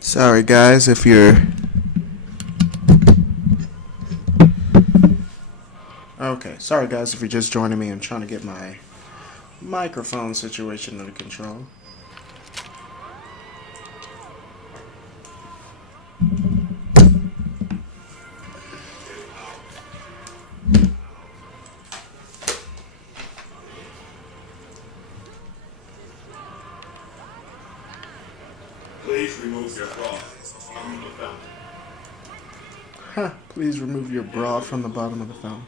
Sorry guys if you're sorry guys if you're just joining me. I'm trying to get my microphone situation under control. Please remove your bra from the fountain. Please remove your bra from the bottom of the fountain.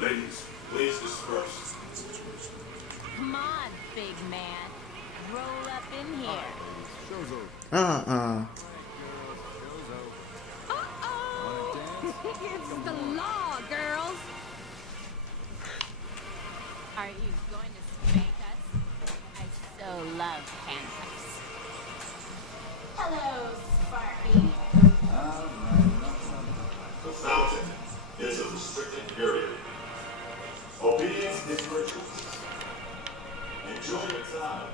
Ladies, please disperse. Come on, big man. Roll up in here. Uh-uh. Uh-oh! It's the law, girls. Are you going to spank us? I so love handcuffs. Hello, Sparky. The fountain is a restricted area. Obedience is virtue. Enjoy your time,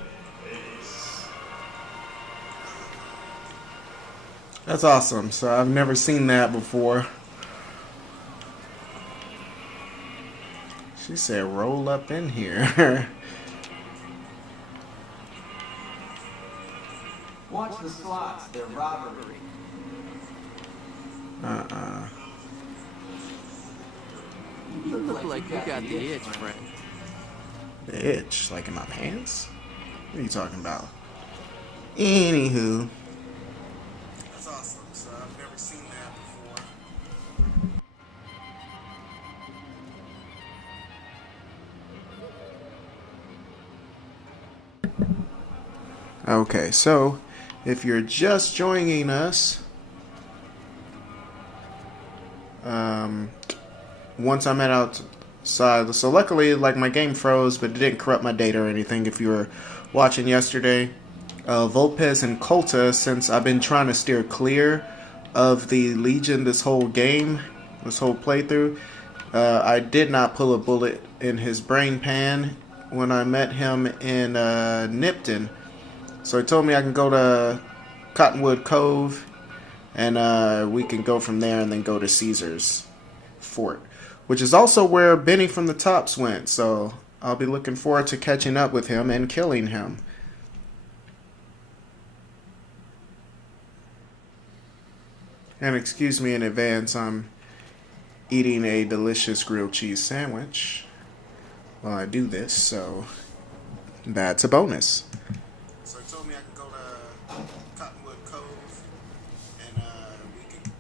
ladies. That's awesome. So I've never seen that before. She said roll up in here. Watch the slots, they're robbery. You look like you got the itch, friend. The itch? Like in my pants? What are you talking about? Anywho. That's awesome. So I've never seen that before. Okay, so if you're just joining us, once I'm outside, so luckily, like, my game froze, but it didn't corrupt my data or anything. If you were watching yesterday, Volpez and Colta, since I've been trying to steer clear of the Legion this whole game, this whole playthrough, I did not pull a bullet in his brain pan when I met him in Nipton. So he told me I can go to Cottonwood Cove, and we can go from there and then go to Caesar's Fort, which is also where Benny from the Tops went. So I'll be looking forward to catching up with him and killing him. And excuse me in advance, I'm eating a delicious grilled cheese sandwich while I do this, so that's a bonus. So he told me I can go to Cottonwood Cove, and we can...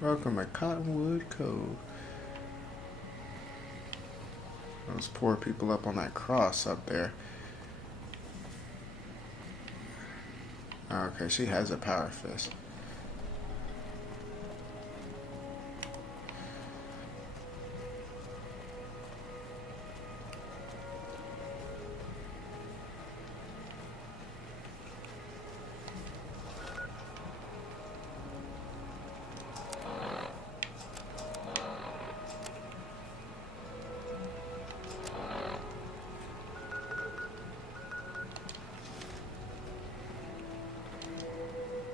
Welcome to Cottonwood Cove. Those poor people up on that cross up there. Okay, she has a power fist.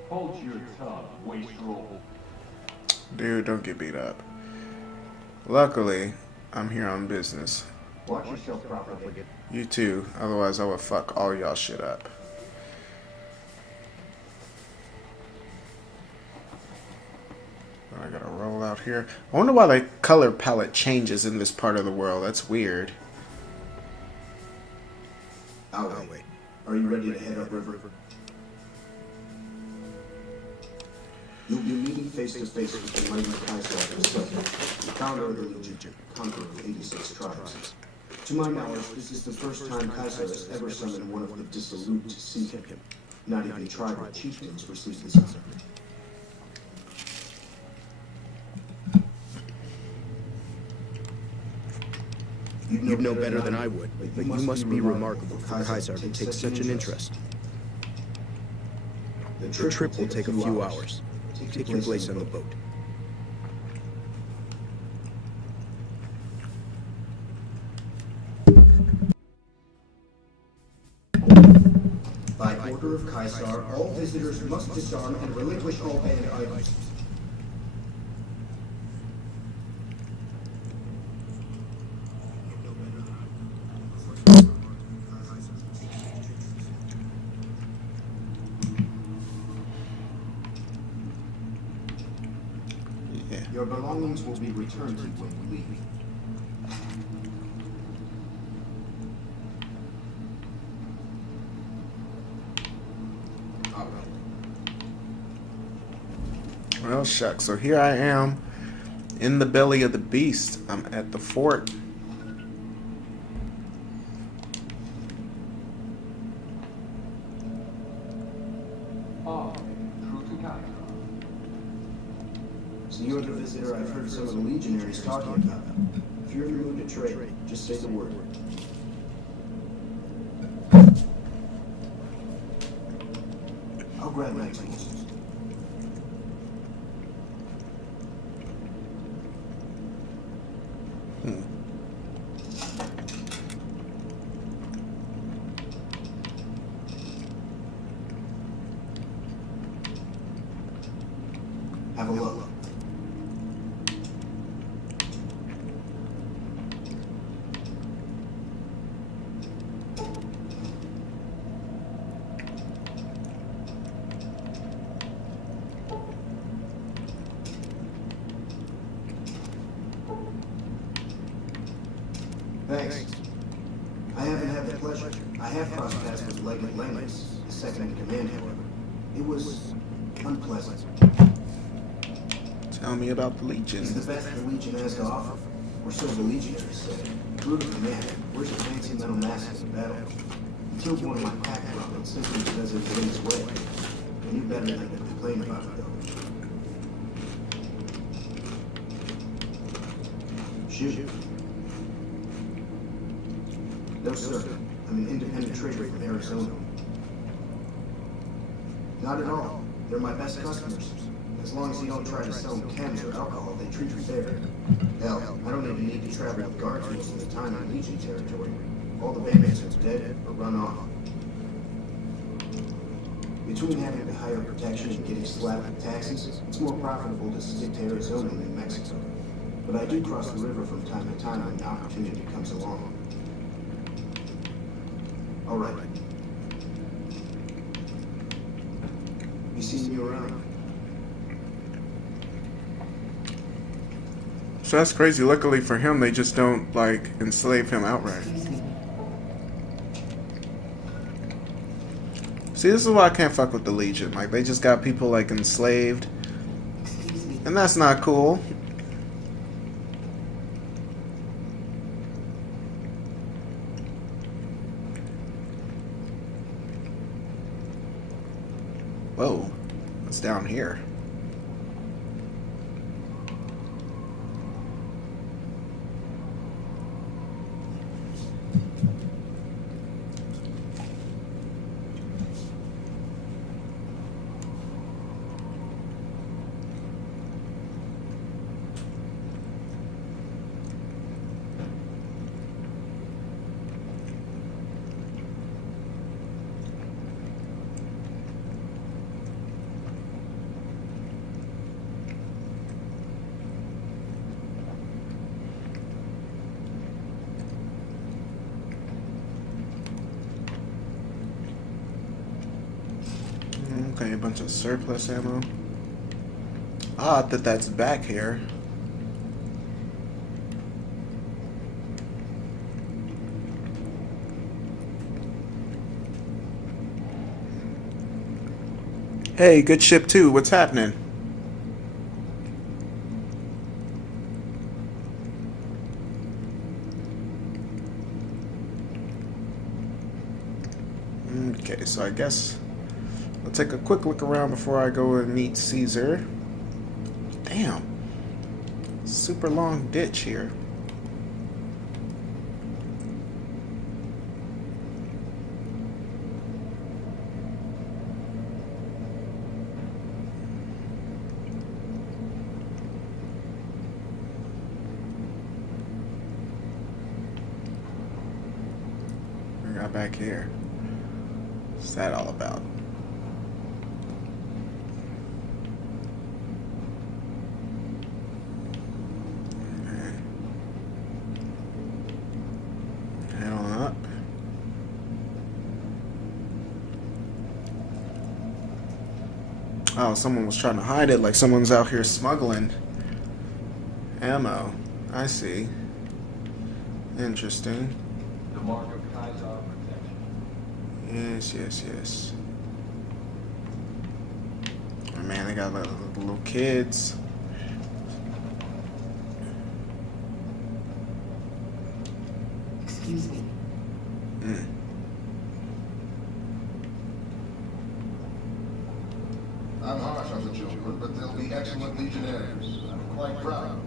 Hold your tongue, wastrel. Dude, don't get beat up. Luckily, I'm here on business. Watch yourself properly. You too, otherwise I will fuck all y'all shit up. I gotta roll out here. I wonder why the color palette changes in this part of the world. That's weird. I'll wait. Are you ready to head upriver? You'll be meeting face to face with the mighty Kaiser himself, the founder of the Legion, conqueror of 86 tribes. To my knowledge, this is the first time Kaiser has ever summoned one of the dissolute to seek him. Not even tribal chieftains received this honor. You'd know better than I would, but you must be remarkable for Kaiser to take such an interest. The trip will take a few hours. Take your place on the boat. By order of Caesar, all visitors must disarm and relinquish all banned items. Yeah. Your belongings will be returned to you when you leave. All right. Well, shucks. So here I am in the belly of the beast. I'm at the fort. Ah, true to character. So you're the visitor I've heard some of the legionaries talking about. If you're in the mood to trade, just say the word. I'll grab my tools. Have a look. Thanks. I haven't had the pleasure. I have crossed paths with Legate Langus, the second in command, however. It was unpleasant. Tell me about the Legion. He's the best the Legion has to offer. Or so the Legionaries say. Brutal command. Where's a fancy metal mask in the battle? He killed one of my pack runners simply because it was in his way. I knew better than to complain about it, though. Shoot. No, sir. I'm an independent trader from Arizona. Not at all. They're my best customers. As long as you don't try to sell them chems or alcohol, they treat you fair. Hell, I don't even need to travel with guards most of the time in Legion territory. All the bandits are dead or run off. Between having to hire protection and getting slapped with taxes, it's more profitable to stick to Arizona than New Mexico. But I do cross the river from time to time when the opportunity comes along. All right. Be seeing you around. So that's crazy. Luckily for him, they just don't, like, enslave him outright. See, this is why I can't fuck with the Legion. Like, they just got people, like, enslaved. And that's not cool. Whoa. What's down here? Okay, a bunch of surplus ammo. Odd that that's back here. Hey, good ship too. What's happening? Okay, so I guess I'll take a quick look around before I go and meet Caesar. Damn. Super long ditch here. What we got back here? What's that all about? Head on up. Oh, someone was trying to hide it, like someone's out here smuggling ammo. I see. Interesting. The mark of Kaiser protection. Yes. Oh man, they got little kids. Excuse me. I'm harsh on the children, but they'll be excellent legionnaires. I'm quite proud.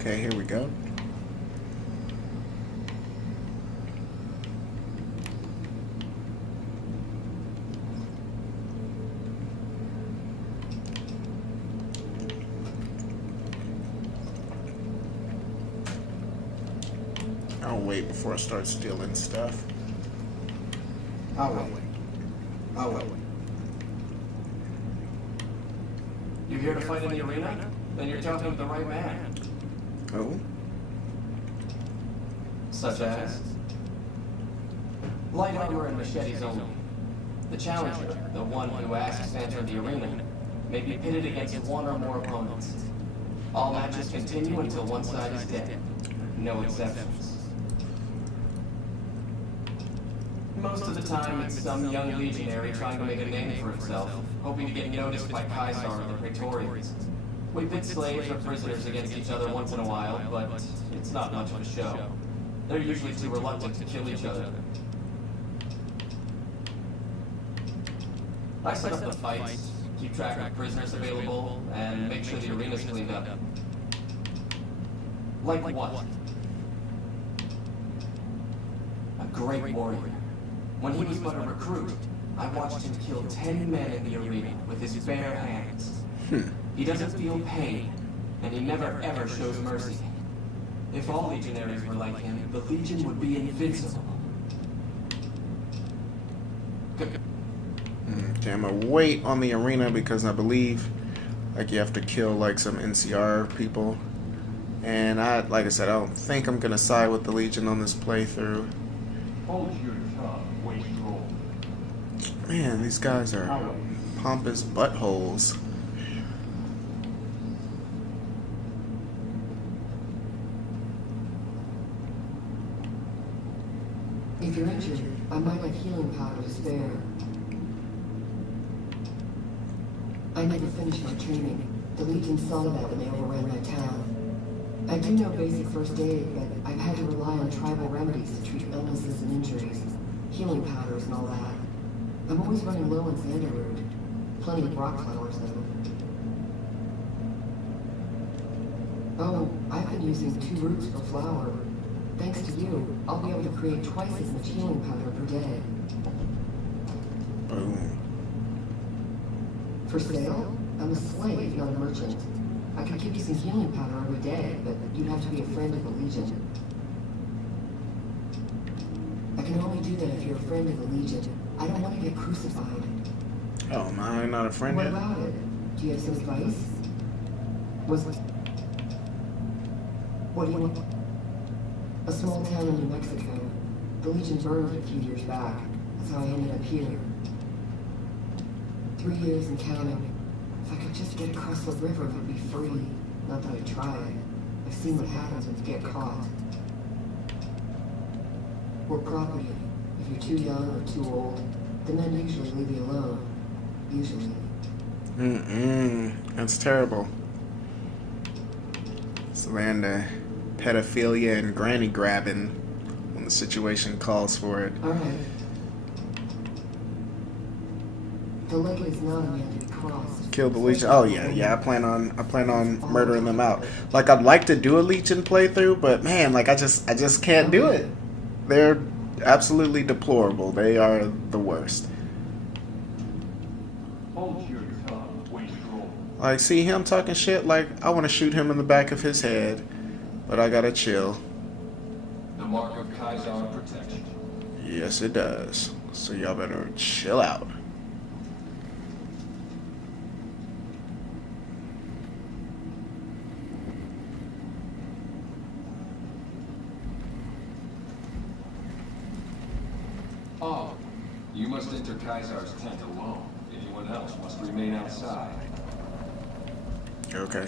Okay, here we go. I'll wait before I start stealing stuff. I'll wait. You're here to fight in the arena? Then you're talking to the right man. Oh? Such as? Light armor and machetes only. The challenger, the one who asks to enter the arena, may be pitted against one or more opponents. All matches continue until one side is dead. No exceptions. Most of the time, it's some young legionary trying to make a name for himself, hoping to get noticed by Kaiser or the Praetorians. We pit slaves or prisoners against each other once in a while, but it's not much of a show. They're usually too reluctant to kill each other. I set up the fights, keep track of prisoners available, and make sure the arena's cleaned up. Like what? A great warrior. When he was but a recruit, I watched him kill 10 men in the arena with his bare hands. He doesn't feel pain, and he never ever shows mercy. If all legionaries were like him, the Legion would be invincible. Okay, I'm gonna wait on the arena because I believe like you have to kill like some NCR people. And like I said, I don't think I'm gonna side with the Legion on this playthrough. Hold your tongue, wastrel. Man, these guys are pompous buttholes. If you're injured, I might have healing powder to spare. I never finished my training. The Legion saw that when they overran my town. I do know basic first aid, but I've had to rely on tribal remedies to treat illnesses and injuries, healing powders and all that. I'm always running low on Xanderroot. Plenty of rock flowers, though. Oh, I've been using 2 roots per flower. Thanks to you, I'll be able to create twice as much healing powder per day. Boom. For sale? I'm a slave, not a merchant. I could give you some healing powder every day, but you'd have to be a friend of the Legion. I can only do that if you're a friend of the Legion. I don't want to get crucified. Oh, am I not a friend What yet? about it? Do you have some advice? What do you want? A small town in New Mexico. The Legion burned a few years back. That's how I ended up here. 3 years and counting. If I could just get across the river, I'd be free. Not that I tried. I've seen what happens when you get caught. We're property. If you're too young or too old, the men usually leave you alone. Usually. That's terrible. It's the land of pedophilia and granny grabbing when the situation calls for it. Alright. The lake is not a man to be crossed. Kill the Legion. Oh yeah. I plan on murdering them out. Like I'd like to do a Legion playthrough, but man, like I just can't do it. They're absolutely deplorable. They are the worst. Hold your tongue, wastrel. Wastrol. Like, see him talking shit? Like, I want to shoot him in the back of his head, but I gotta chill. The mark of Kaisar protection. Yes, it does. So y'all better chill out. Oh, you must enter Kaisar's tent alone. Anyone else must remain outside. Okay.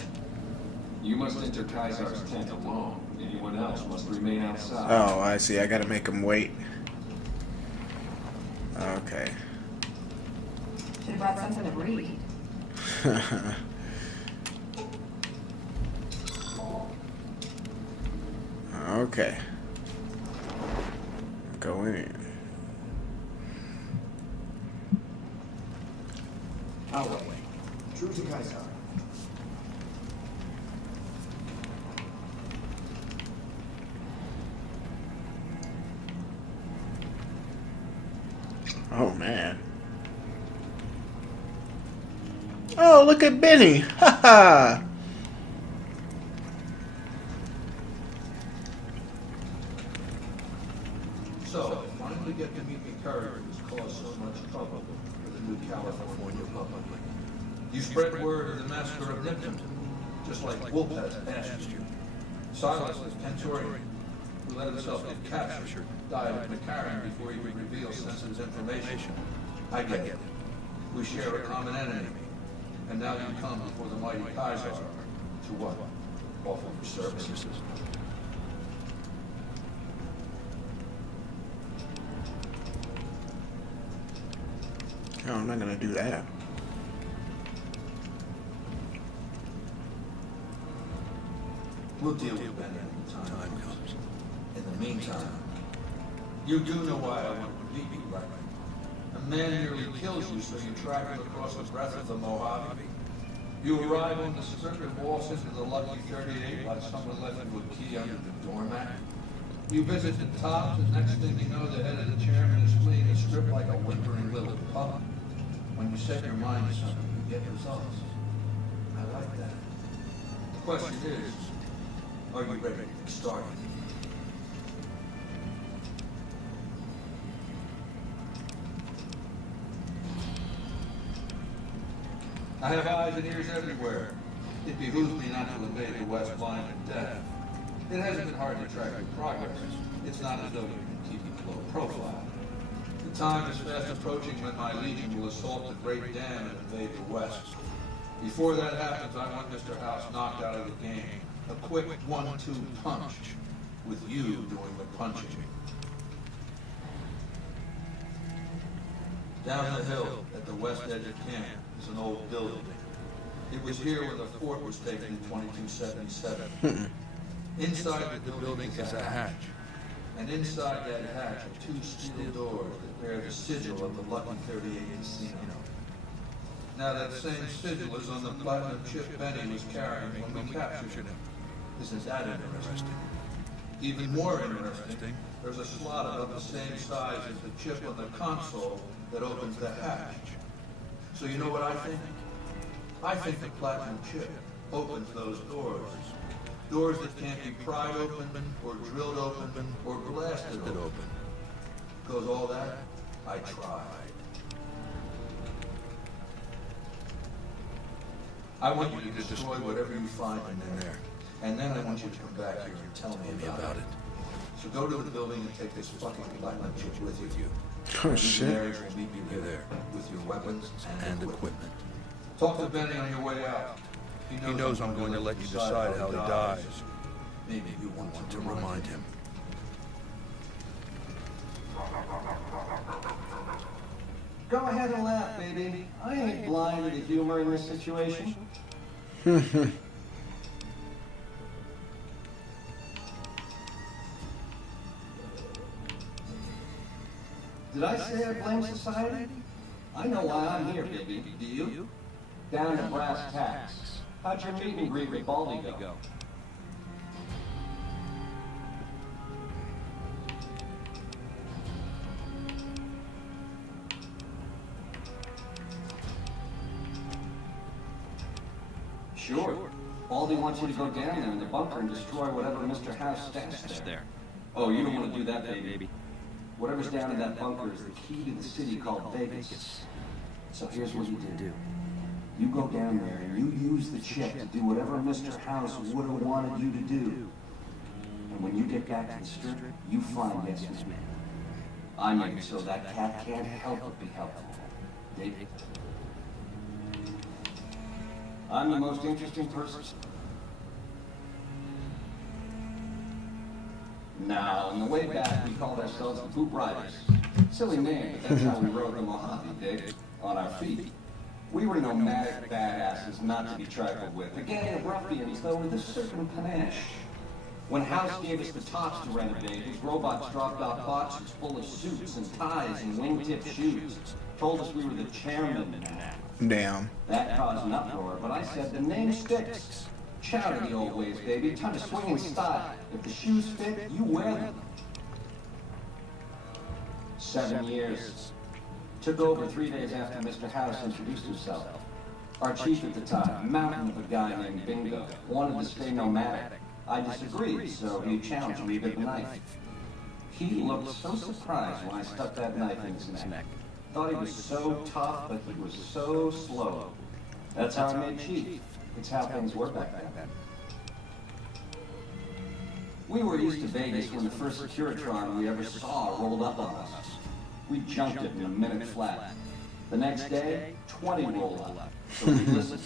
You must enter Kaisar's tent alone. Anyone else must remain outside. Oh, I see. I gotta make him wait. Okay. Should have brought something to read. Okay. Go in. Our way. True to Kaisar. Oh, man. Oh, look at Benny. Ha ha. So, finally get to meet the character who's caused so much trouble for the new California Republic. You spread word of the massacre of Nipton, just like Wolpez asked you. Silas is Penturian, who let himself get captured, died of McCarran before he could reveal sensitive information. I get it. We share a common enemy. And now you come before the mighty Kaisar. To what? Offer your services. No, I'm not gonna do that. We'll deal with Ben when the time comes. In the meantime, you do know why I want to beat you, right? A man nearly kills you, so you track him across the breadth of the Mojave. You arrive on the circuit walks into the Lucky 38 like someone left you a key under the doormat. You visit the top, the next thing you know, the head of the chairman is fleeing a strip like a whimpering little pup. When you set your mind to something, you get results. I like that. The question is, are you ready to get started? I have eyes and ears everywhere. It behooves me not to invade the West blind and deaf. It hasn't been hard to track your progress. It's not as though you've been keeping a low profile. The time is fast approaching when my legion will assault the Great Dam and invade the West. Before that happens, I want Mr. House knocked out of the game. A quick 1-2 punch, with you doing the punching. Down the hill, at the west edge of camp, is an old building. It was here when the fort was taken in 2277. Inside the building is a hatch. And inside that hatch are 2 steel doors that bear the sigil of the Lucky 38 Casino. Now that same sigil is on the platinum chip Benny was carrying when we captured him. Isn't that interesting? Even more interesting, there's a slot about the same size as the chip on the console that opens the hatch. So you know what I think? I think the platinum chip opens those doors. Doors that can't be pried open, or drilled open, or blasted open. Because all that, I tried. I want you to destroy whatever you find in there. And then I want you to come back here and tell me about it. So go to the building and take this fucking platinum chip with you. Oh, shit. Will meet you there with your weapons and equipment. Talk to Benny on your way out. He knows I'm going to let you decide how he dies. Maybe you want to remind him. Go ahead and laugh, baby. I ain't blind to the humor in this situation. Did I say I blame society? I know why I'm here, baby. Do you? Down to brass tacks. How'd your meet and greet with Baldy go? Sure. Baldy wants you to go down there in the bunker and destroy whatever Mr. House stashed there. Oh, you don't want to do that, baby. Whatever's down in that bunker is the key to the city called Vegas. So here's what you do. You go down there and you use the chip to do whatever Mr. House would have wanted you to do. And when you get back to the strip, you find Yes Man. I make it so that cat can't help but be helpful. David. I'm the most interesting person. Now, in the way back, we called ourselves the Poop Riders. Silly name, but that's how we rode the Mojave, Dick, on our feet. We were nomadic badasses not to be trifled with. A gang of ruffians, though, with a certain panache. When House gave us the tops to renovate, his robots dropped off boxes full of suits and ties and wingtip shoes. Told us we were the chairman now. Damn. That caused an uproar, but I said the name sticks. Shout at the old ways, baby. Time to swing in style. If the shoes fit, you wear them. 7 years. Took over 3 days after Mr. House introduced himself. Our chief at the time, mountain of a guy named Bingo, wanted to stay nomadic. I disagreed, so he challenged me with a knife. He looked so surprised when I stuck that knife in his neck. Thought he was so tough, but he was so slow. That's how I made chief. It's how things were back then. We were east of Vegas when the first Securitron we ever saw rolled up on us. We jumped it in a minute flat. The next day, 20 rolled up. So we listened.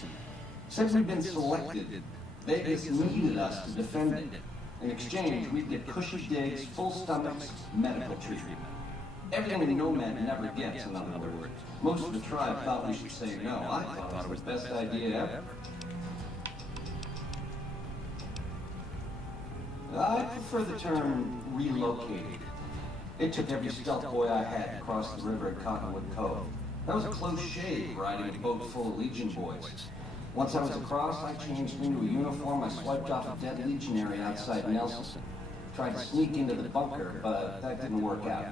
Said we'd been selected. Vegas needed us to defend it. In exchange, we'd get cushy digs, full stomachs, medical treatment. Everything a nomad never gets, in other words. Most of the tribe thought we should say no. I thought it was the best idea ever. I prefer the term relocated. It took every stealth boy I had to cross the river at Cottonwood Cove. That was a close shave riding a boat full of Legion boys. Once I was across, I changed into a uniform. I swiped off a dead legionary outside Nelson. Tried to sneak into the bunker, but that didn't work out.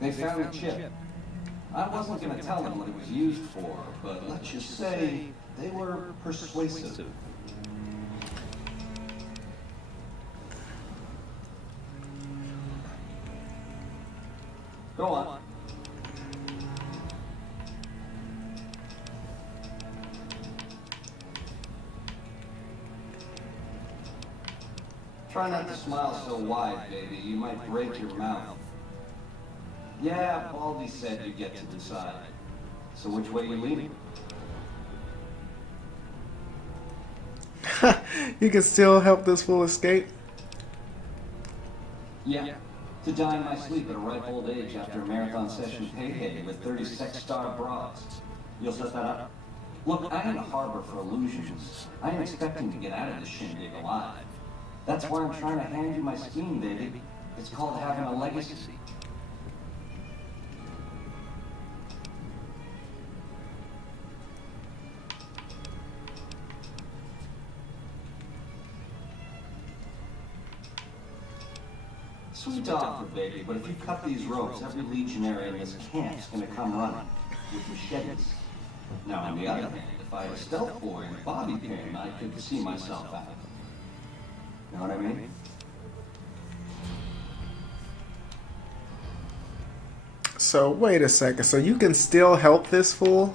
They found the chip. I wasn't going to tell them what it was used for, but let's just say they were persuasive. Go on. Try not to smile so wide, baby. You might break your mouth. Yeah, Baldy said you get to decide. So which way you leaning? You can still help this fool escape? Yeah. To die in my sleep at a ripe old age after a marathon session payday with 30 sex-starved broads. You'll set that up? Look, I ain't a harbor for illusions. I ain't expecting to get out of this shindig alive. That's why I'm trying to hand you my scheme, baby. It's called having a legacy. Sweet offer, baby, but if you cut these ropes, every legionary in this camp's gonna come running with machetes. Now, on the other hand, if I had a stealth boy and a bobby pin, I could see myself out. Know what I mean? So, wait a second. So you can still help this fool?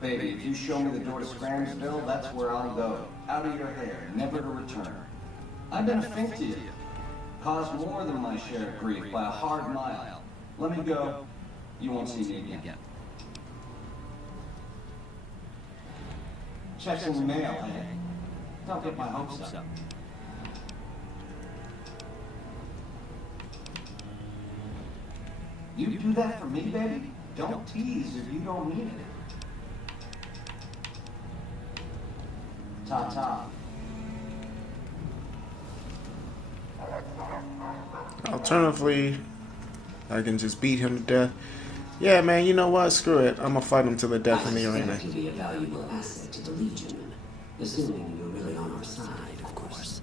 Baby, if you show me the door to Scramsville, that's where I'll go. Out of your hair, never to return. I've been a fink to you. Caused more than my share of grief by a hard mile. Let me go. You won't see me again. Checks in the mail, eh? Don't get my hopes up. You do that for me, baby? Don't tease if you don't mean it. Ta-ta. Alternatively, I can just beat him to death. Yeah, man, you know what? Screw it. I'm gonna fight him to the death in the arena. I can be a valuable asset to the Legion, assuming you're really on our side, of course.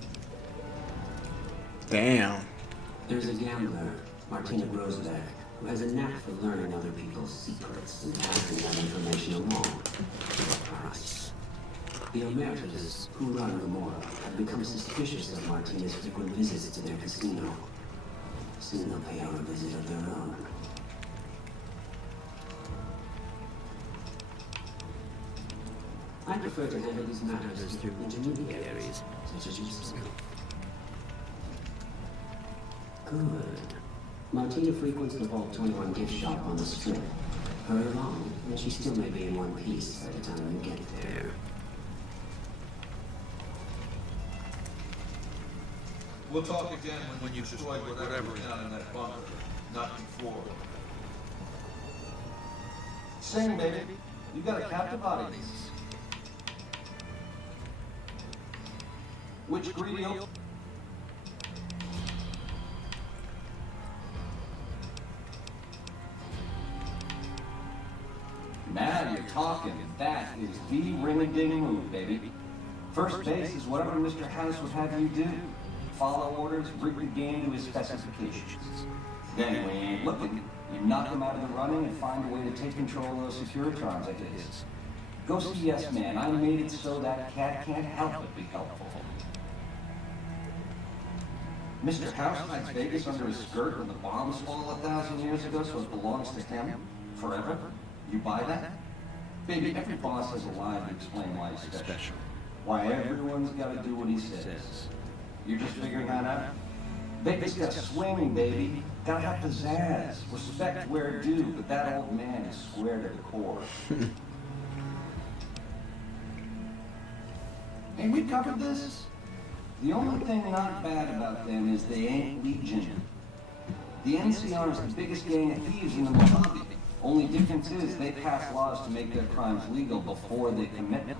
Damn. There's a gambler, Martina Grosbeck, who has a knack for learning other people's secrets and passing that information operation alone. Price. The Omertas, who run Gomorrah, have become suspicious of Martinez's frequent visits to their casino. Soon they'll pay her a visit of their own. I prefer to handle these matters through intermediaries, such as yourself. Good. Martina frequents the Vault 21 gift shop on the strip. Hurry along, and she still may be in one piece by the time you get there. We'll talk again when you've destroyed whatever is down in that bunker. Not before. Sing, baby. You got a captive audience. Which greedy old... Now you're talking. That is the ring-a-ding move, baby. First base is whatever Mr. House would have you do. Follow orders, rig the game to his specifications. Then, when he ain't looking, you knock him out of the running and find a way to take control of those Securitrons of his. Go see Yes Man. I made it so that cat can't help but be helpful. Mr. House hides Vegas under his skirt when the bombs fall 1,000 years ago, so it belongs to him forever. You buy that? Baby, every boss has a line to explain why he's special. Why everyone's got to do what he says. You're just figuring that out? Vegas got swing, baby. Gotta have pizzazz. Respect where due, but that old man is square to the core. Hey, we covered this? The only thing not bad about them is they ain't Legion. The NCR is the biggest gang of thieves in the Mojave. Only difference is they pass laws to make their crimes legal before they commit them.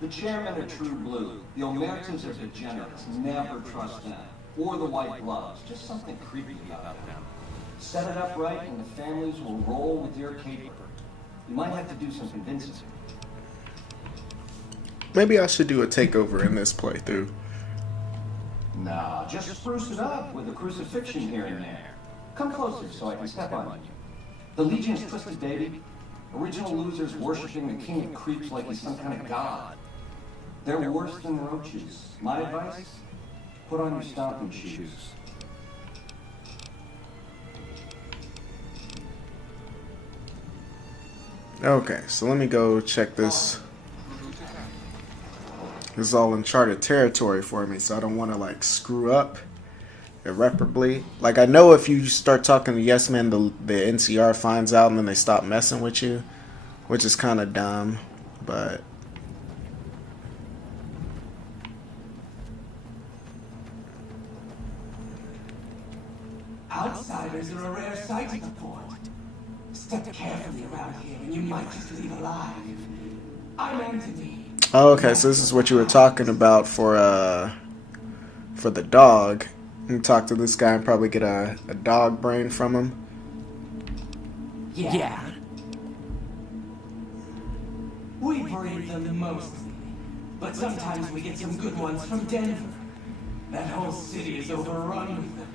The chairmen are true blue. The Omertas are degenerates. Never trust them. Or the white gloves. Just something creepy about them. Set it up right and the families will roll with your caper. You might have to do some convincing. Maybe I should do a takeover in this playthrough. Nah, just spruce it up with a crucifixion here and there. Come closer so I can step on you. The Legion is twisted, baby. Original losers worshipping the king of creeps like he's some kind of god. They're worse than roaches. My advice? Put on your stomping shoes. Okay, so let me go check this. This is all uncharted territory for me, so I don't want to like screw up irreparably. Like I know if you start talking to Yes Man, the NCR finds out and then they stop messing with you, which is kind of dumb, but Outsiders are a rare sight at the port. Step carefully around here and you might just leave alive. I'm Anthony. oh, okay, so this is what you were talking about for the dog. You talk to this guy and probably get a dog brain from him. Yeah. We breed them mostly, but sometimes we get some good ones from Denver. That whole city is overrun with them.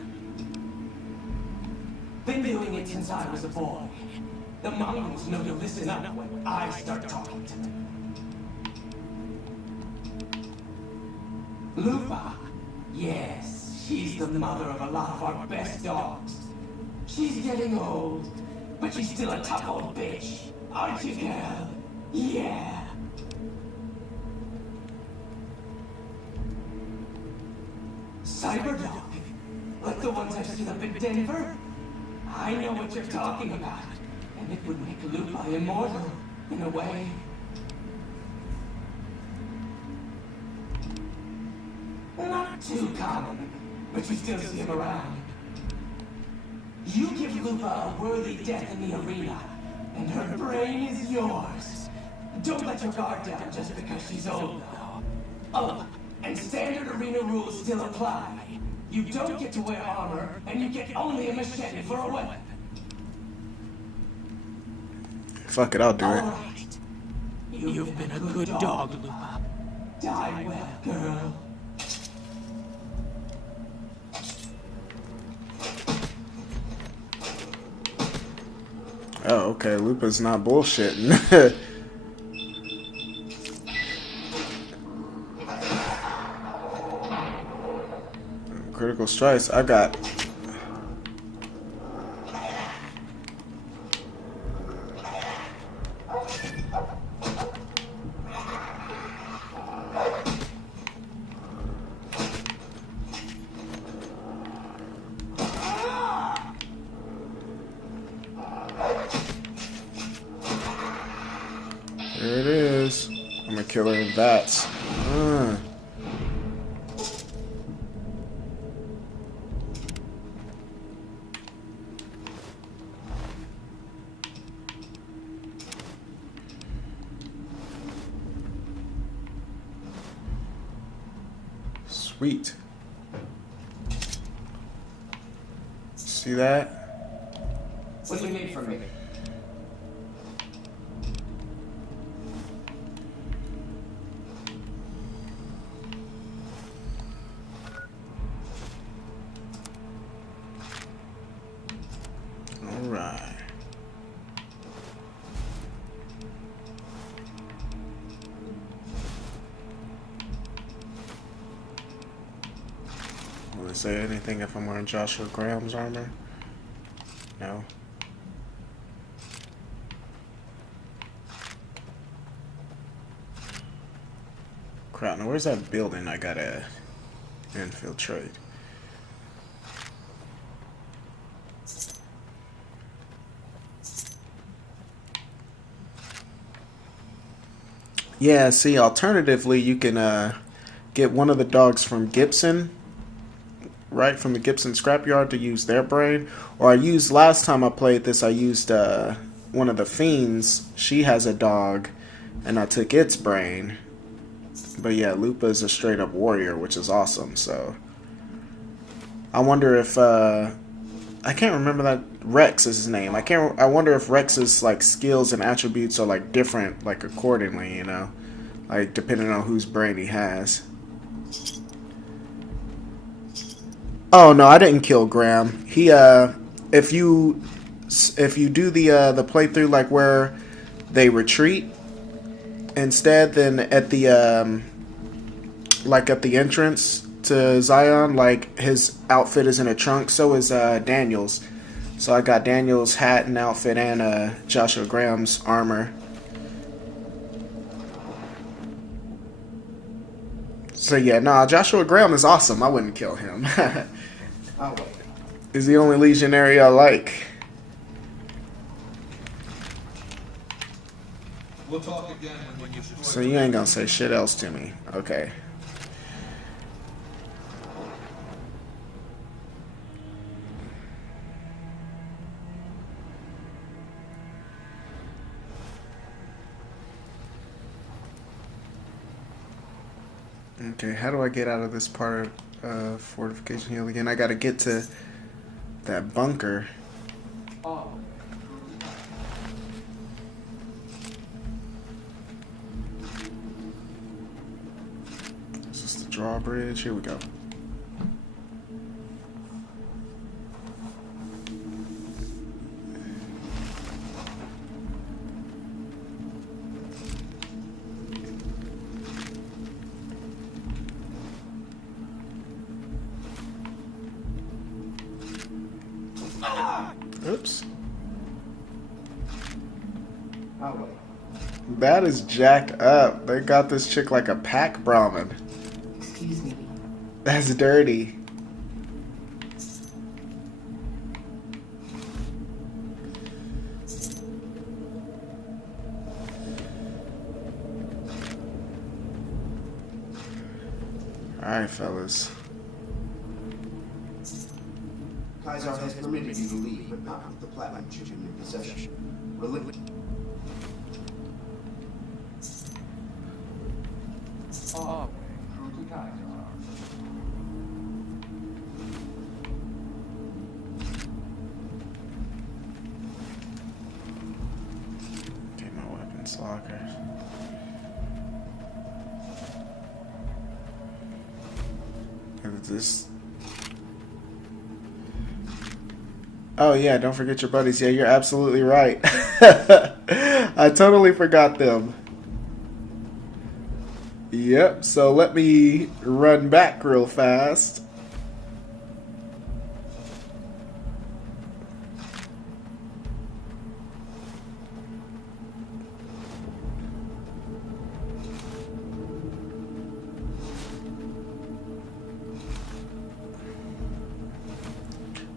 Been doing it since I was a boy. The mongrels know to listen up when I start talking to them. Lupa. Yes, she's the mother of a lot of our best dogs. She's getting old, but she's still a tough old bitch. Aren't you, girl? Yeah. Cyberdog? Like the ones I've seen up in Denver? I know what you're talking about. And it would make Lupa immortal, in a way. Not too common, but you still see him around. You give Lupa a worthy death in the arena, and her brain is yours. Don't let your guard down just because she's old, though. Oh, and standard arena rules still apply. You don't get to wear armor, and you get only a machete for a weapon. Fuck it, I'll do it. All right. You've been a good dog, Lupa. Die well, girl. Oh, okay. Lupa's not bullshitting. Critical strikes. I got. There it is. I'm gonna kill her in bats. Sweet. See that? What do you need from me? All right. Will it say anything if I'm wearing Joshua Graham's armor? No. Crap, now where's that building I gotta infiltrate? Yeah, see, alternatively, you can get one of the dogs from Gibson, right, from the Gibson scrapyard to use their brain. Or I used, last time I played this, I used one of the Fiends. She has a dog, and I took its brain. But yeah, Lupa is a straight up warrior, which is awesome, so. I wonder if, I can't remember that, Rex is his name. I wonder if Rex's, like, skills and attributes are, like, different, like, accordingly, you know? Like, depending on whose brain he has. Oh, no, I didn't kill Graham. He, if you do the playthrough, like, where they retreat, instead, then at the, like, at the entrance to Zion, like, his outfit is in a trunk, so is, Daniel's. So I got Daniel's hat and outfit and, Joshua Graham's armor. So yeah, nah, Joshua Graham is awesome. I wouldn't kill him. He's the only legionary I like. We'll talk again when you destroy. So you ain't gonna say shit else to me. Okay. Okay, how do I get out of this part of Fortification Hill again? I gotta get to that bunker. Oh. Is this the drawbridge? Here we go. Oops. That is jacked up. They got this chick like a pack Brahmin. Excuse me. That's dirty. Alright, fellas. Kaiser has permitted you to leave, but not with the platinum chip in your possession. Oh, true to Kaiser. Okay, my weapons locker. Is this? Oh yeah, don't forget your buddies. Yeah, you're absolutely right. I totally forgot them. Yep, so let me run back real fast.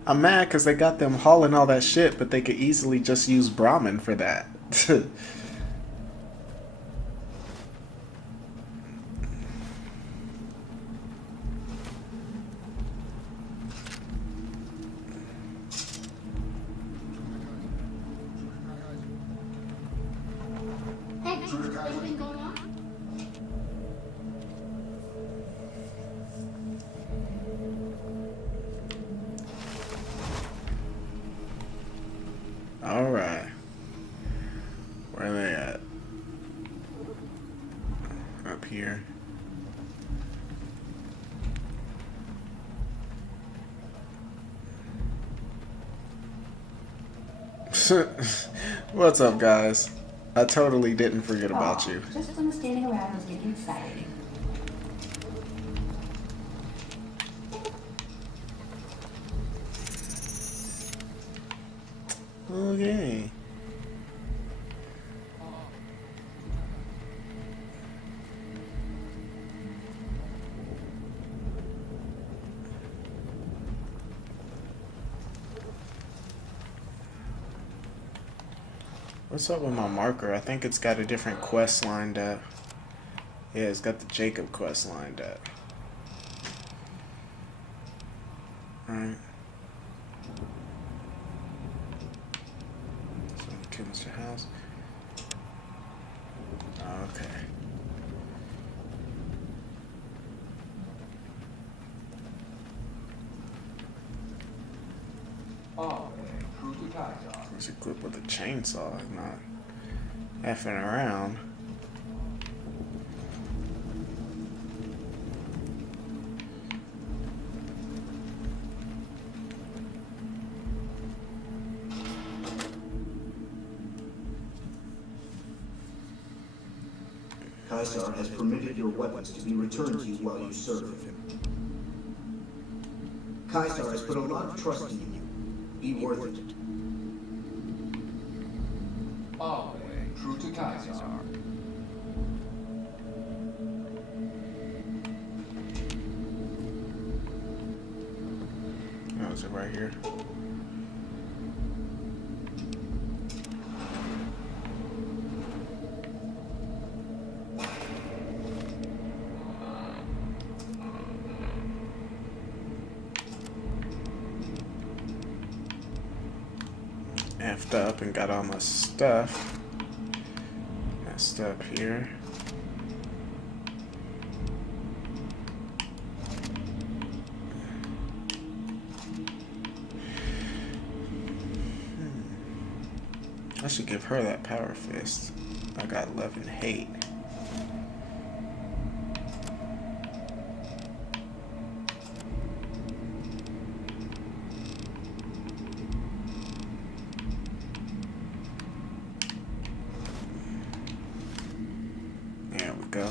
I'm mad because they got them hauling all that shit, but they could easily just use Brahmin for that. Hey, anything going on? Alright. Where are they at? Up here. What's up, guys? I totally didn't forget about you. Just when the standing around was getting excited. Okay. What's up with my marker? I think it's got a different quest lined up. Yeah, it's got the Jacob quest lined up. Alright. So, kill Mr. House. Okay. Oh, true to Kaiser. He's equipped with a chainsaw, not effing around. Caesar has permitted your weapons to be returned to you while you serve him. Caesar has put a lot of trust in you. Be worth it. Always true to Kaiser. Oh, is it right here? Effed up and got all my stuff. Messed up here. I should give her that power fist. I got love and hate. There we go.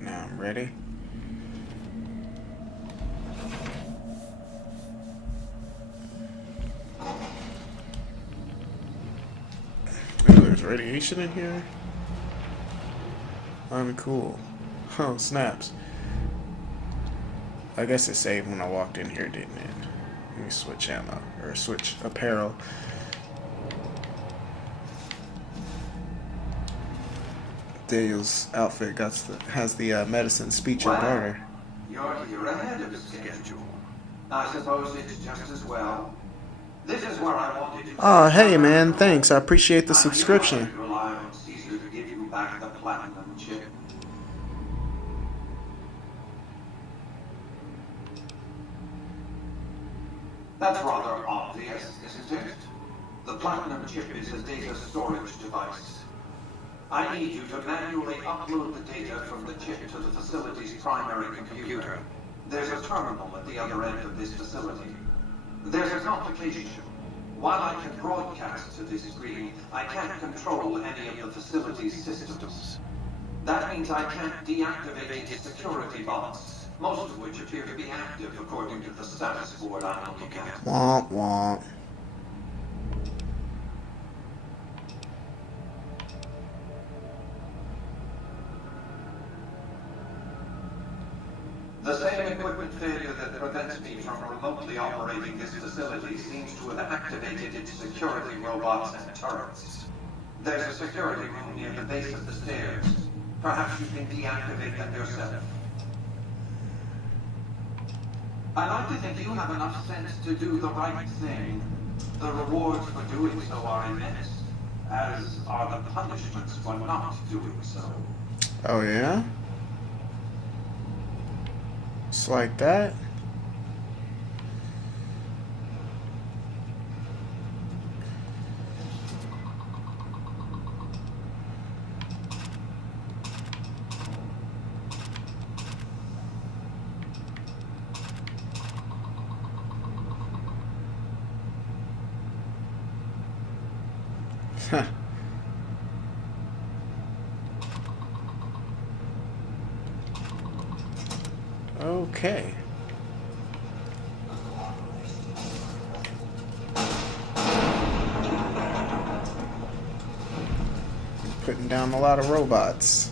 Now I'm ready. Ooh, there's radiation in here. I'm cool. Oh, snaps. I guess it saved when I walked in here, didn't it? Let me switch ammo, or switch apparel. Daniel's outfit has the medicine, speech, and barter. You're here ahead of schedule. I suppose it's just as well. This is where I wanted to... Oh, hey man, thanks. I appreciate the subscription. I rely on Caesar to give you back the platinum chip. That's rather obvious, isn't it? The platinum chip is a data storage device. I need you to manually upload the data from the chip to the facility's primary computer. There's a terminal at the other end of this facility. There's a complication. While I can broadcast to this screen, I can't control any of the facility's systems. That means I can't deactivate its security bots, most of which appear to be active according to the status board I'm looking at. Womp womp. The same equipment failure that prevents me from remotely operating this facility seems to have activated its security robots and turrets. There's a security room near the base of the stairs. Perhaps you can deactivate them yourself. I like to think you have enough sense to do the right thing. The rewards for doing so are immense, as are the punishments for not doing so. Oh yeah? It's like that? Huh. Okay. Putting down a lot of robots.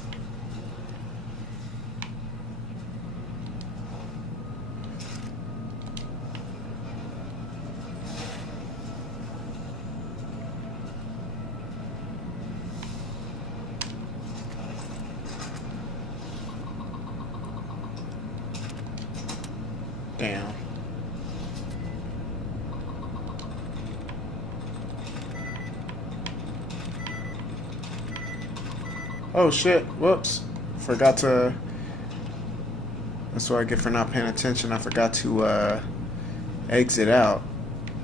Damn. Oh shit, whoops. Forgot to... That's what I get for not paying attention. I forgot to exit out.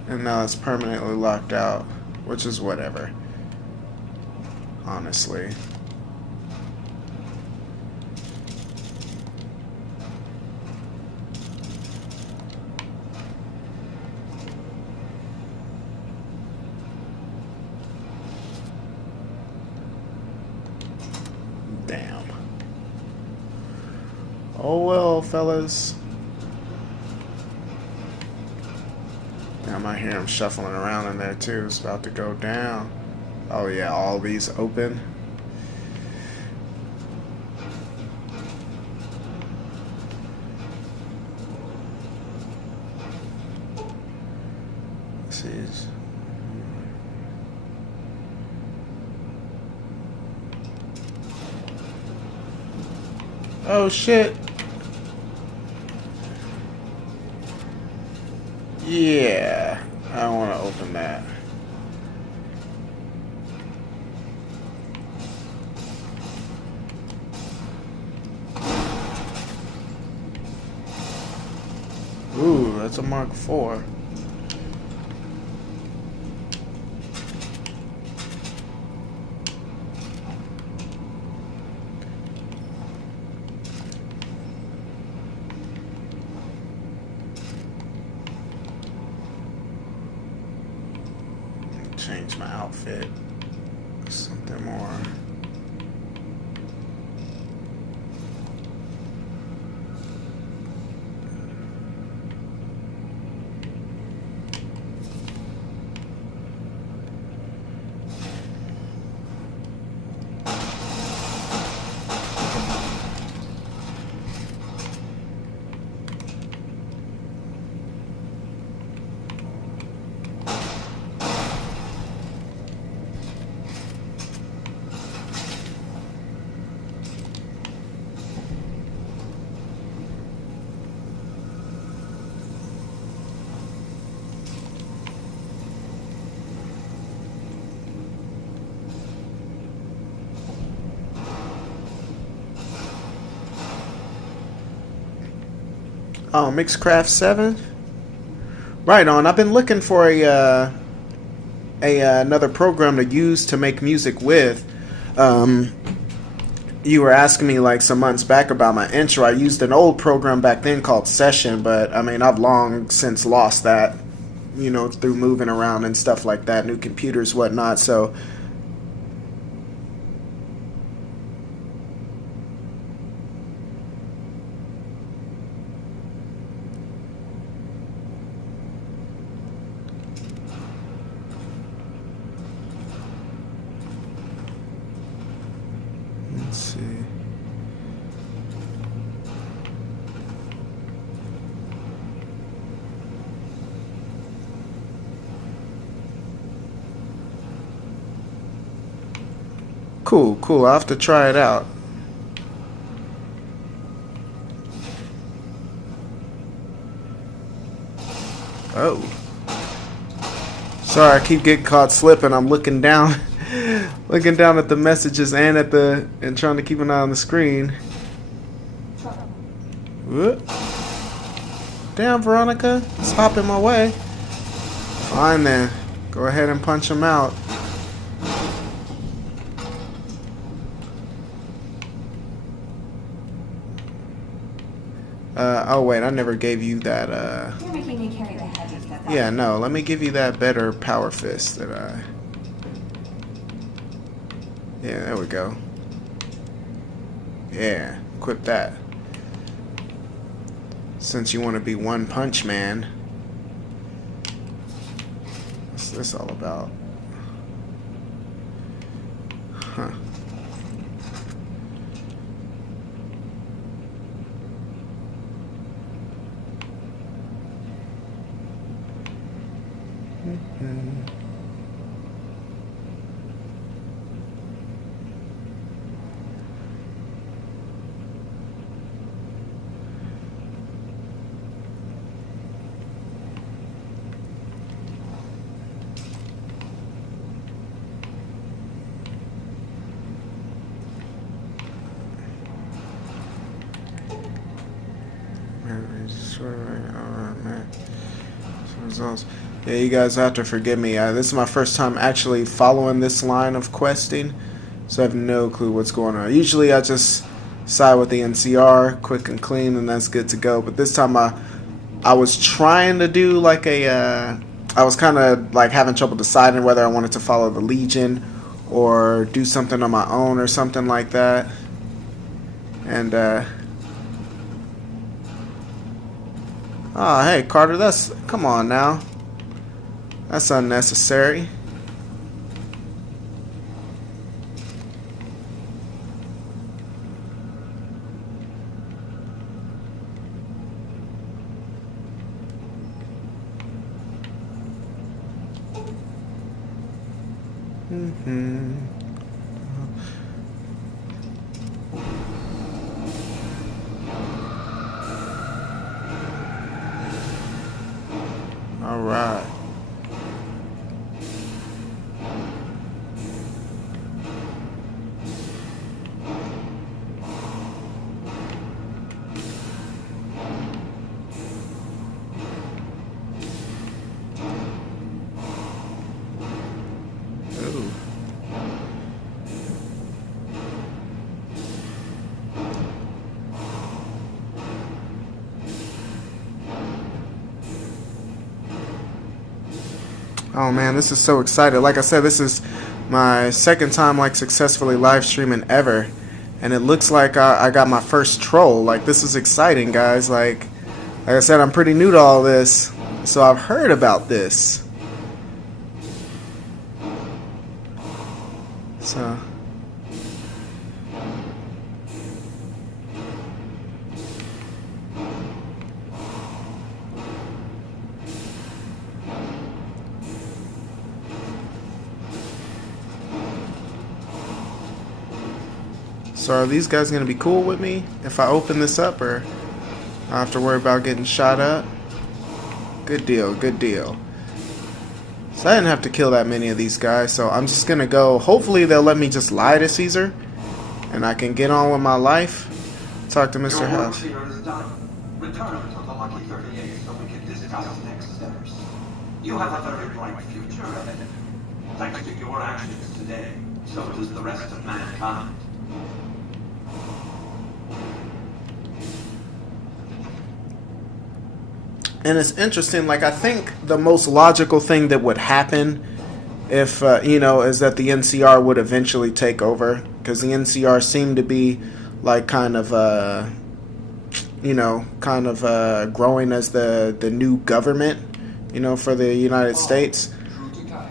And now it's permanently locked out. Which is whatever. Honestly. Damn. Oh well, fellas. Damn, I hear him shuffling around in there too. It's about to go down. Oh yeah, all these open. Let's see. Oh shit. Yeah, I don't want to open that. Ooh, that's a Mark IV. Change my outfit. Something more. Oh, Mixcraft 7? Right on. I've been looking for another program to use to make music with. You were asking me like some months back about my intro. I used an old program back then called Session, but I mean I've long since lost that you know, through moving around and stuff like that, new computers, whatnot. So let's see. Cool, cool. I'll have to try it out. Oh. Sorry, I keep getting caught slipping. I'm looking down looking down at the messages and trying to keep an eye on the screen. Whoop. Damn, Veronica. Stop in my way. Fine then. Go ahead and punch him out. Oh wait, I never gave you that, You're making me carry the heavy stuff. yeah, no, let me give you that better power fist that I... Yeah, there we go. Yeah, equip that. Since you want to be One Punch Man. What's this all about? Huh. Results. Yeah, you guys have to forgive me. This is my first time actually following this line of questing, so I have no clue what's going on. Usually I just side with the NCR, quick and clean, and that's good to go. But this time I was trying to do like a... I was kind of like having trouble deciding whether I wanted to follow the Legion or do something on my own or something like that. And oh, hey, Carter, that's... Come on now. That's unnecessary. All right. Ooh. Oh man, this is so exciting. Like I said, this is my second time like successfully live streaming ever, and it looks like I got my first troll. Like, this is exciting, guys. Like I said, I'm pretty new to all this, so I've heard about this. So So are these guys going to be cool with me if I open this up, or I have to worry about getting shot up? Good deal, good deal. So I didn't have to kill that many of these guys, so I'm just going to go. Hopefully they'll let me just lie to Caesar, and I can get on with my life. Talk to Mr. House. Return to the Lucky 38 so we can discuss next steps. You have a very bright future ahead. Thanks to your actions today, so does the rest of mankind. And it's interesting, like, I think the most logical thing that would happen if, is that the NCR would eventually take over. Because the NCR seemed to be, like, kind of growing as the new government, for the United States.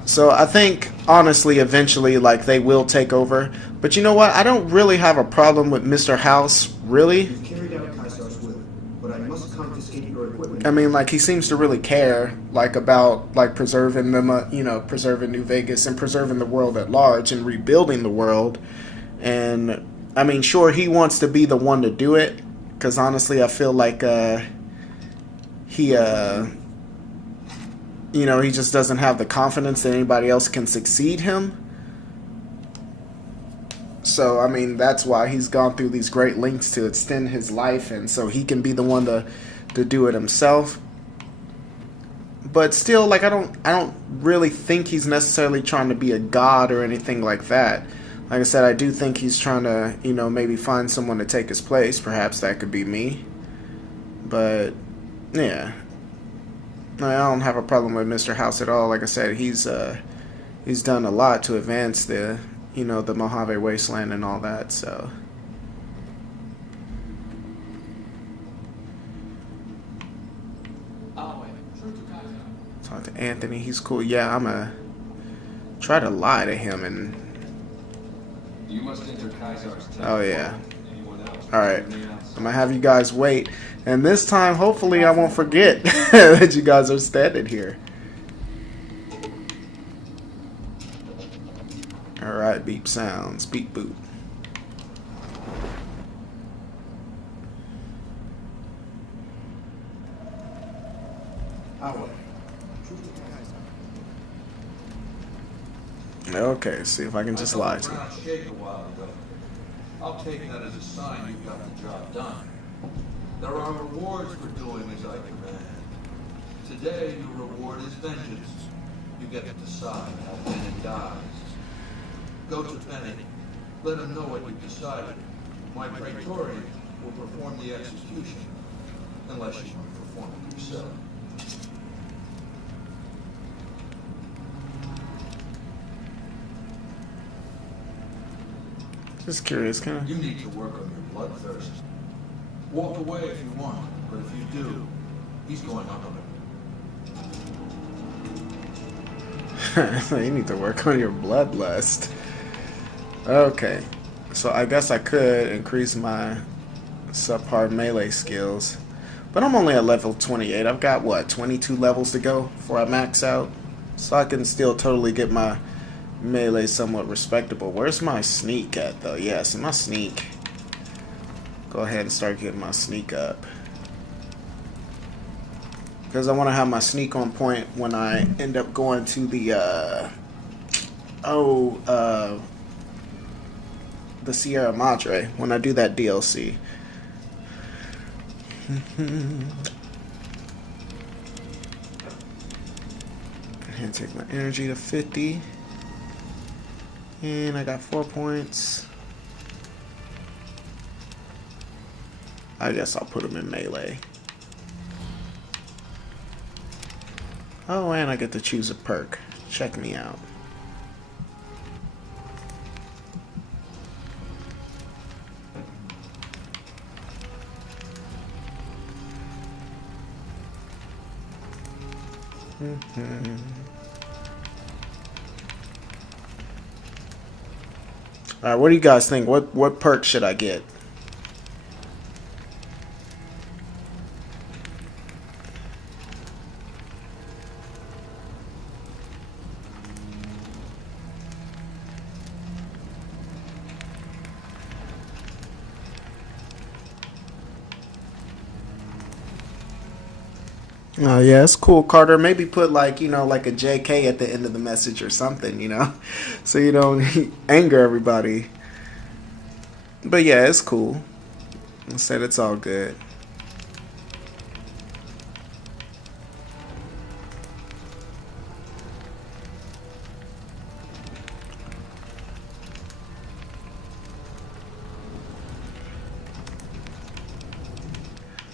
So I think, honestly, eventually, like, they will take over. But you know what? I don't really have a problem with Mr. House, really. You've carried out Caesar's will, but I must confiscate your equipment. I mean, like, he seems to really care, like, about, like, preserving them, preserving New Vegas and preserving the world at large and rebuilding the world. And, I mean, sure, he wants to be the one to do it, because honestly, I feel like he just doesn't have the confidence that anybody else can succeed him. So, I mean, that's why he's gone through these great lengths to extend his life, and so he can be the one to do it himself. But still, like, I don't really think he's necessarily trying to be a god or anything like that. Like I said, I do think he's trying to, maybe find someone to take his place. Perhaps that could be me. But, yeah. I don't have a problem with Mr. House at all. Like I said, he's done a lot to advance the Mojave Wasteland and all that, so. Talk to Anthony, he's cool. Yeah, I'm gonna try to lie to him and. You must enter Caesar's tent. Oh yeah. Alright. I'm gonna have you guys wait. And this time, hopefully, I won't forget that you guys are standing here. Alright, beep sounds. Beep boop. Okay, see if I can just lie to you. I'll take that as a sign you got the job done. There are rewards for doing as I command. Today, your reward is vengeance. You get to decide how Bennett dies. Go to Bennett. Let him know what you've decided. My Praetorian will perform the execution, unless you want to perform it yourself. Just curious, kind of. You need to work on your bloodthirst. Walk away if you want, but if you do, he's going up on it. You need to work on your bloodlust. Okay, so I guess I could increase my subpar melee skills, but I'm only at level 28. I've got, what, 22 levels to go before I max out, so I can still totally get my melee somewhat respectable. Where's my sneak at, though? Yes, my sneak. Go ahead and start getting my sneak up, because I want to have my sneak on point when I end up going to the the Sierra Madre when I do that DLC. And take my energy to 50. And I got 4 points. I guess I'll put them in melee. Oh, and I get to choose a perk. Check me out. Alright, what do you guys think? What perk should I get? Oh yeah, it's cool, Carter. Maybe put like a JK at the end of the message or something, so you don't anger everybody. But yeah, it's cool. I said it's all good.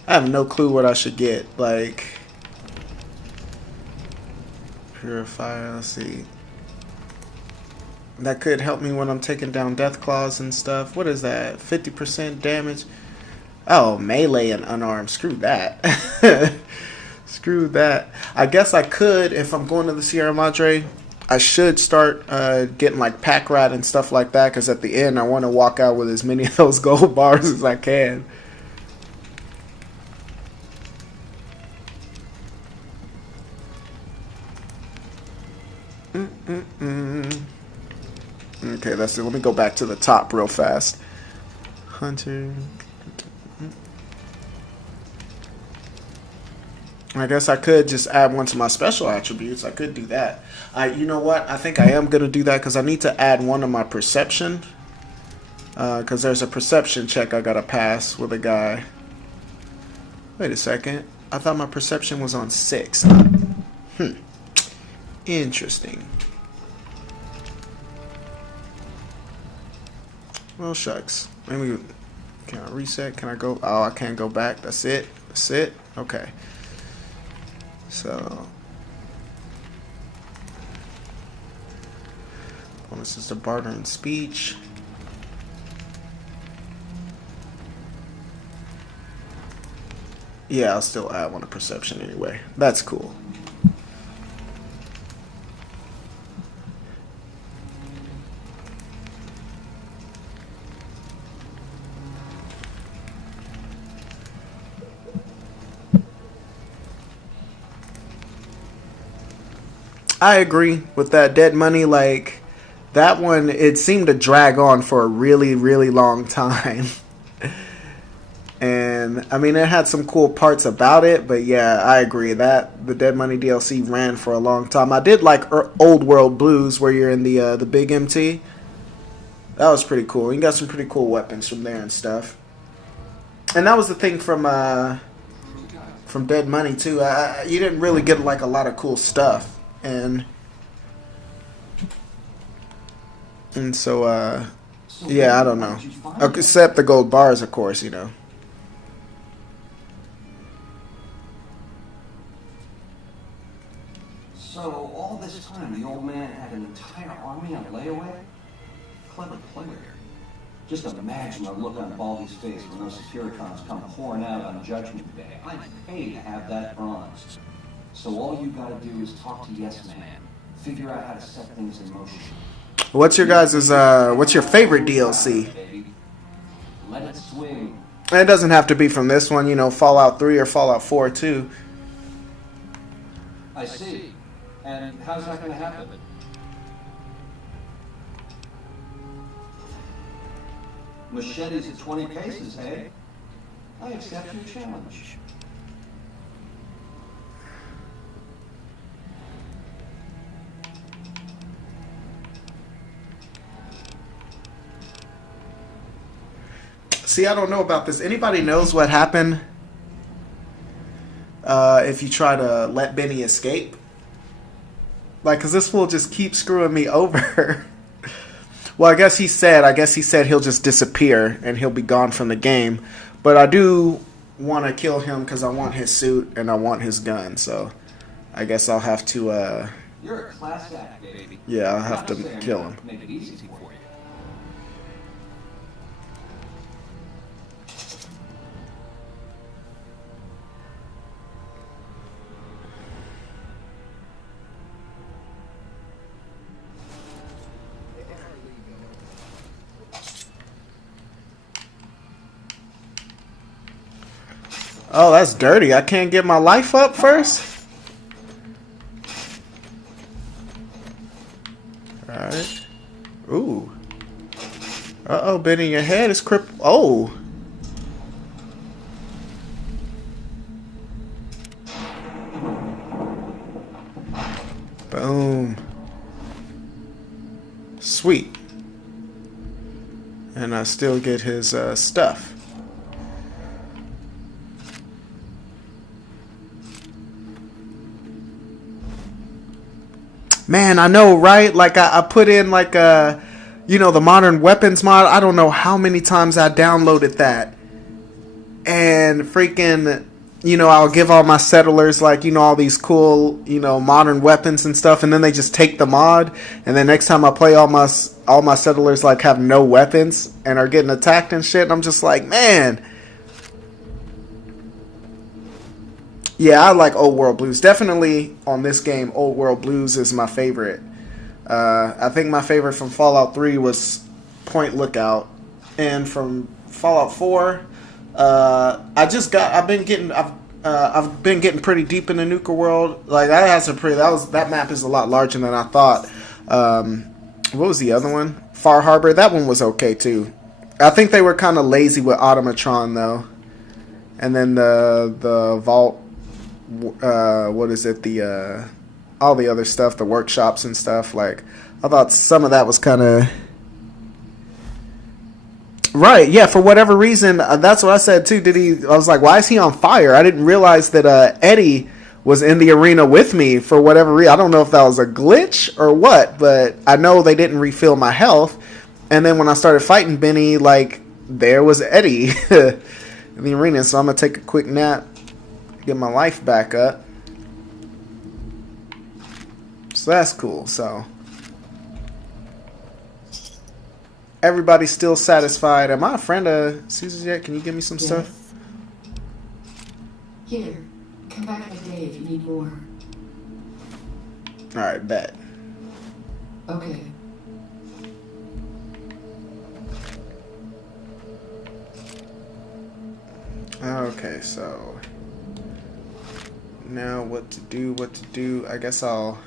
I have no clue what I should get. Like, Purifier, let's see. That could help me when I'm taking down death claws and stuff. What is that? 50% damage? Oh, melee and unarmed. Screw that. Screw that. I guess I could, if I'm going to the Sierra Madre, I should start getting like pack rat and stuff like that, because at the end I want to walk out with as many of those gold bars as I can. Okay, that's it. Let me go back to the top real fast. Hunter. I guess I could just add one to my special attributes. I could do that. You know what? I think I am going to do that because I need to add one to my perception. Because there's a perception check I got to pass with a guy. Wait a second. I thought my perception was on 6. Interesting. Well, shucks. Maybe, can I reset? Can I go? Oh, I can't go back. That's it. That's it. Okay. So, bonuses to barter and speech. Yeah, I'll still add one to perception anyway. That's cool. I agree with that. Dead Money, like, that one, it seemed to drag on for a really, really long time. And, I mean, it had some cool parts about it, but yeah, I agree. That, the Dead Money DLC ran for a long time. I did like Old World Blues, where you're in the big MT. That was pretty cool. You got some pretty cool weapons from there and stuff. And that was the thing from Dead Money, too. You didn't really get, like, a lot of cool stuff. And so, yeah, I don't know. Except the gold bars, of course, you know. So, all this time, the old man had an entire army on layaway? Clever player. Just imagine the look on Baldy's face when those Securicons come pouring out on Judgment Day. I'd pay to have that bronze. So all you gotta do is talk to Yes Man. Figure out how to set things in motion. What's your guys' what's your favorite DLC? Let it swing. And it doesn't have to be from this one, you know, Fallout 3 or Fallout 4 too. I see. And how's that gonna happen? Machetes at 20 paces, hey? I accept your challenge. See, I don't know about this. Anybody knows what happened if you try to let Benny escape? Like, because this fool just keeps screwing me over. Well, I guess he said he'll just disappear and he'll be gone from the game. But I do want to kill him because I want his suit and I want his gun. So I guess I'll have to... You're a class act, baby. Yeah, I'll have to kill him. Make it easy for you. Oh, that's dirty. I can't get my life up first? Alright. Ooh. Uh-oh, Benny, your head is Oh. Boom. Sweet. And I still get his stuff. Man, I know, right? Like, I put in, like, you know, the modern weapons mod. I don't know how many times I downloaded that. And freaking, you know, I'll give all my settlers, like, you know, all these cool, you know, modern weapons and stuff, and then they just take the mod, and then next time I play, all my settlers, like, have no weapons and are getting attacked and shit, and I'm just like, man. Yeah, I like Old World Blues. Definitely on this game, Old World Blues is my favorite. I think my favorite from Fallout 3 was Point Lookout, and from Fallout 4, I've been getting pretty deep in the Nuka world. Like that map is a lot larger than I thought. What was the other one? Far Harbor. That one was okay too. I think they were kind of lazy with Automatron though. And then the Vault. What is it? The all the other stuff, the workshops and stuff. Like I thought some of that was kind of. Right, yeah, for whatever reason, that's what I said too. I was like, why is he on fire? I didn't realize that Eddie was in the arena with me for whatever reason. I don't know if that was a glitch or what, but I know they didn't refill my health. And then when I started fighting Benny, like, there was Eddie in the arena. So I'm going to take a quick nap, get my life back up. So that's cool, so... Everybody's still satisfied. Am I a friend of Caesar's yet? Can you give me some stuff? Here, come back today if you need more. Alright, bet. Okay. Okay, so... Now what to do. I guess I'll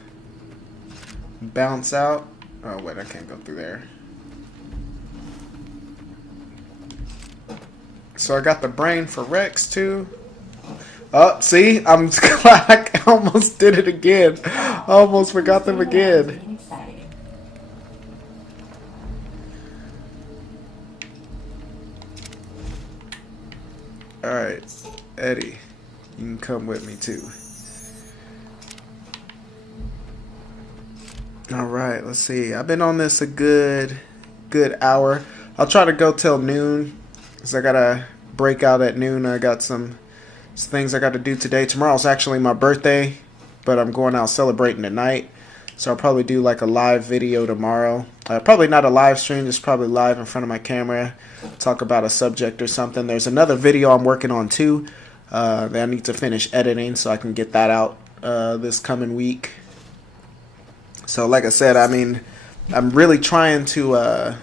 bounce out. Oh, wait, I can't go through there. So I got the brain for Rex too. Oh, see, I'm glad I almost did it again. I almost forgot them again. Alright, Eddie, you can come with me too. Alright, let's see. I've been on this a good hour. I'll try to go till noon. I gotta break out at noon. I got some things I got to do today. Tomorrow's actually my birthday, but I'm going out celebrating tonight. So I'll probably do like a live video tomorrow. Probably not a live stream, just probably live in front of my camera. Talk about a subject or something. There's another video I'm working on too that I need to finish editing so I can get that out this coming week. So like I said, I mean, I'm really trying to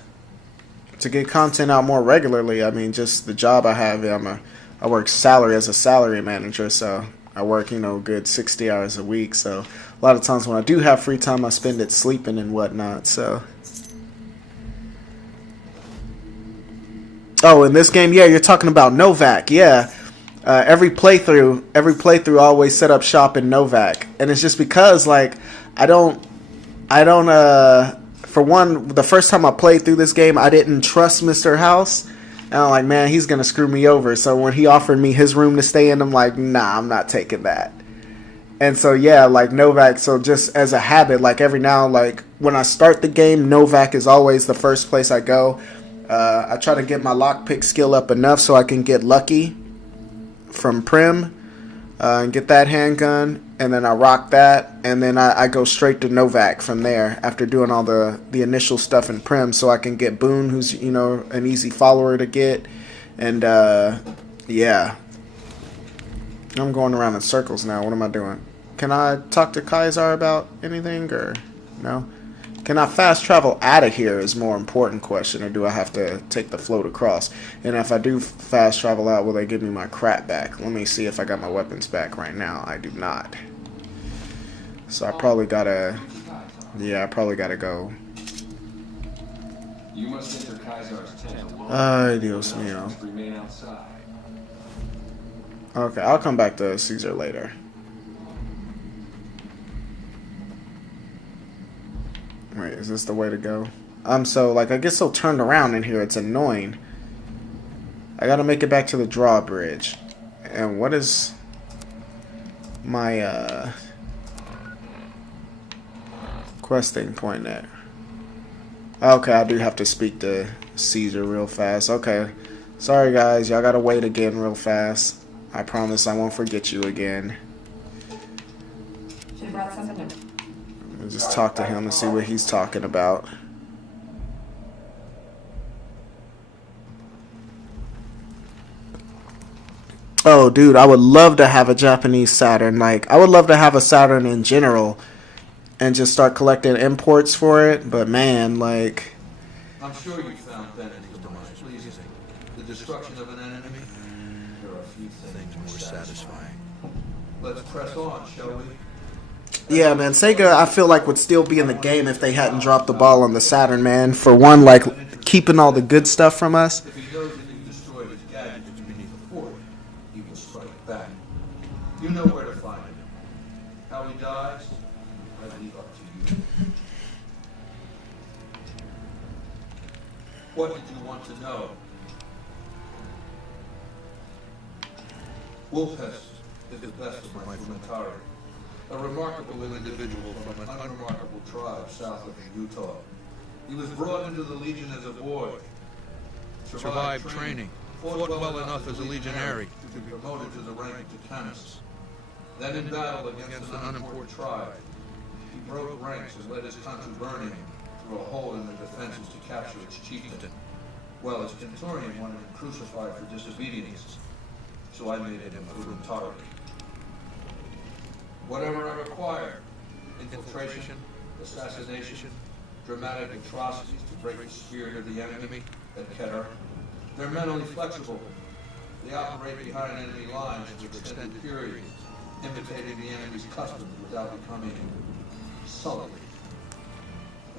get content out more regularly. I mean, just the job I have, I work salary as a salary manager, so I work, you know, good 60 hours a week. So a lot of times when I do have free time, I spend it sleeping and whatnot. So, oh, in this game, yeah, you're talking about Novak, yeah. Every playthrough, I always set up shop in Novak, and it's just because like I don't. For one, the first time I played through this game, I didn't trust Mr. House. And I'm like, man, he's going to screw me over. So when he offered me his room to stay in, I'm like, nah, I'm not taking that. And so, yeah, like Novak, so just as a habit, like every now, like when I start the game, Novak is always the first place I go. I try to get my lockpick skill up enough so I can get lucky from Prim and get that handgun. And then I rock that, and then I go straight to Novak from there after doing all the initial stuff in Prim, so I can get Boone, who's, you know, an easy follower to get. And, yeah. I'm going around in circles now. What am I doing? Can I talk to Kaisar about anything, or no? Can I fast travel out of here is more important question, or do I have to take the float across? And if I do fast travel out, will they give me my crap back? Let me see if I got my weapons back right now. I do not. So I probably gotta, yeah, I probably gotta go. You must enter Kaisar's tent alone. Ay, Dios mío. Remain outside. Okay, I'll come back to Caesar later. Wait, is this the way to go? I get so turned around in here, it's annoying. I gotta make it back to the drawbridge. And what is my, questing point at? Okay, I do have to speak to Caesar real fast. Okay. Sorry, guys. Y'all gotta wait again real fast. I promise I won't forget you again. Should have brought something to... I'll just talk to him and see what he's talking about. Oh, dude, I would love to have a Japanese Saturn. Like, I would love to have a Saturn in general and just start collecting imports for it. But, man, like... I'm sure you found Bennett's demise pleasing. The destruction of an enemy. There are a few things more satisfying. Let's press on, shall we? Yeah, man, Sega, I feel like would still be in the game if they hadn't dropped the ball on the Saturn, man. For one, like, keeping all the good stuff from us. If he knows that you destroyed his gadgets beneath the fort, he will strike back. You know where to find him. How he dies, I leave up to you. What did you want to know? Wolfhest is the best of my Fumatari. A remarkable individual from an unremarkable tribe south of Utah. He was brought into the Legion as a boy. Survived training. Fought well enough as a legionary. To be promoted to the rank of Canis. Then in battle against an unimportant tribe, he broke ranks and led his country burning through a hole in the defenses to capture its chieftain. Well, his Kenturian wanted him crucified for disobedience, so I made him a Fumatari. Whatever I require, infiltration, assassination, dramatic atrocities to break the spirit of the enemy, etc. They're mentally flexible. They operate behind enemy lines for extended periods, imitating the enemy's customs without becoming sullied.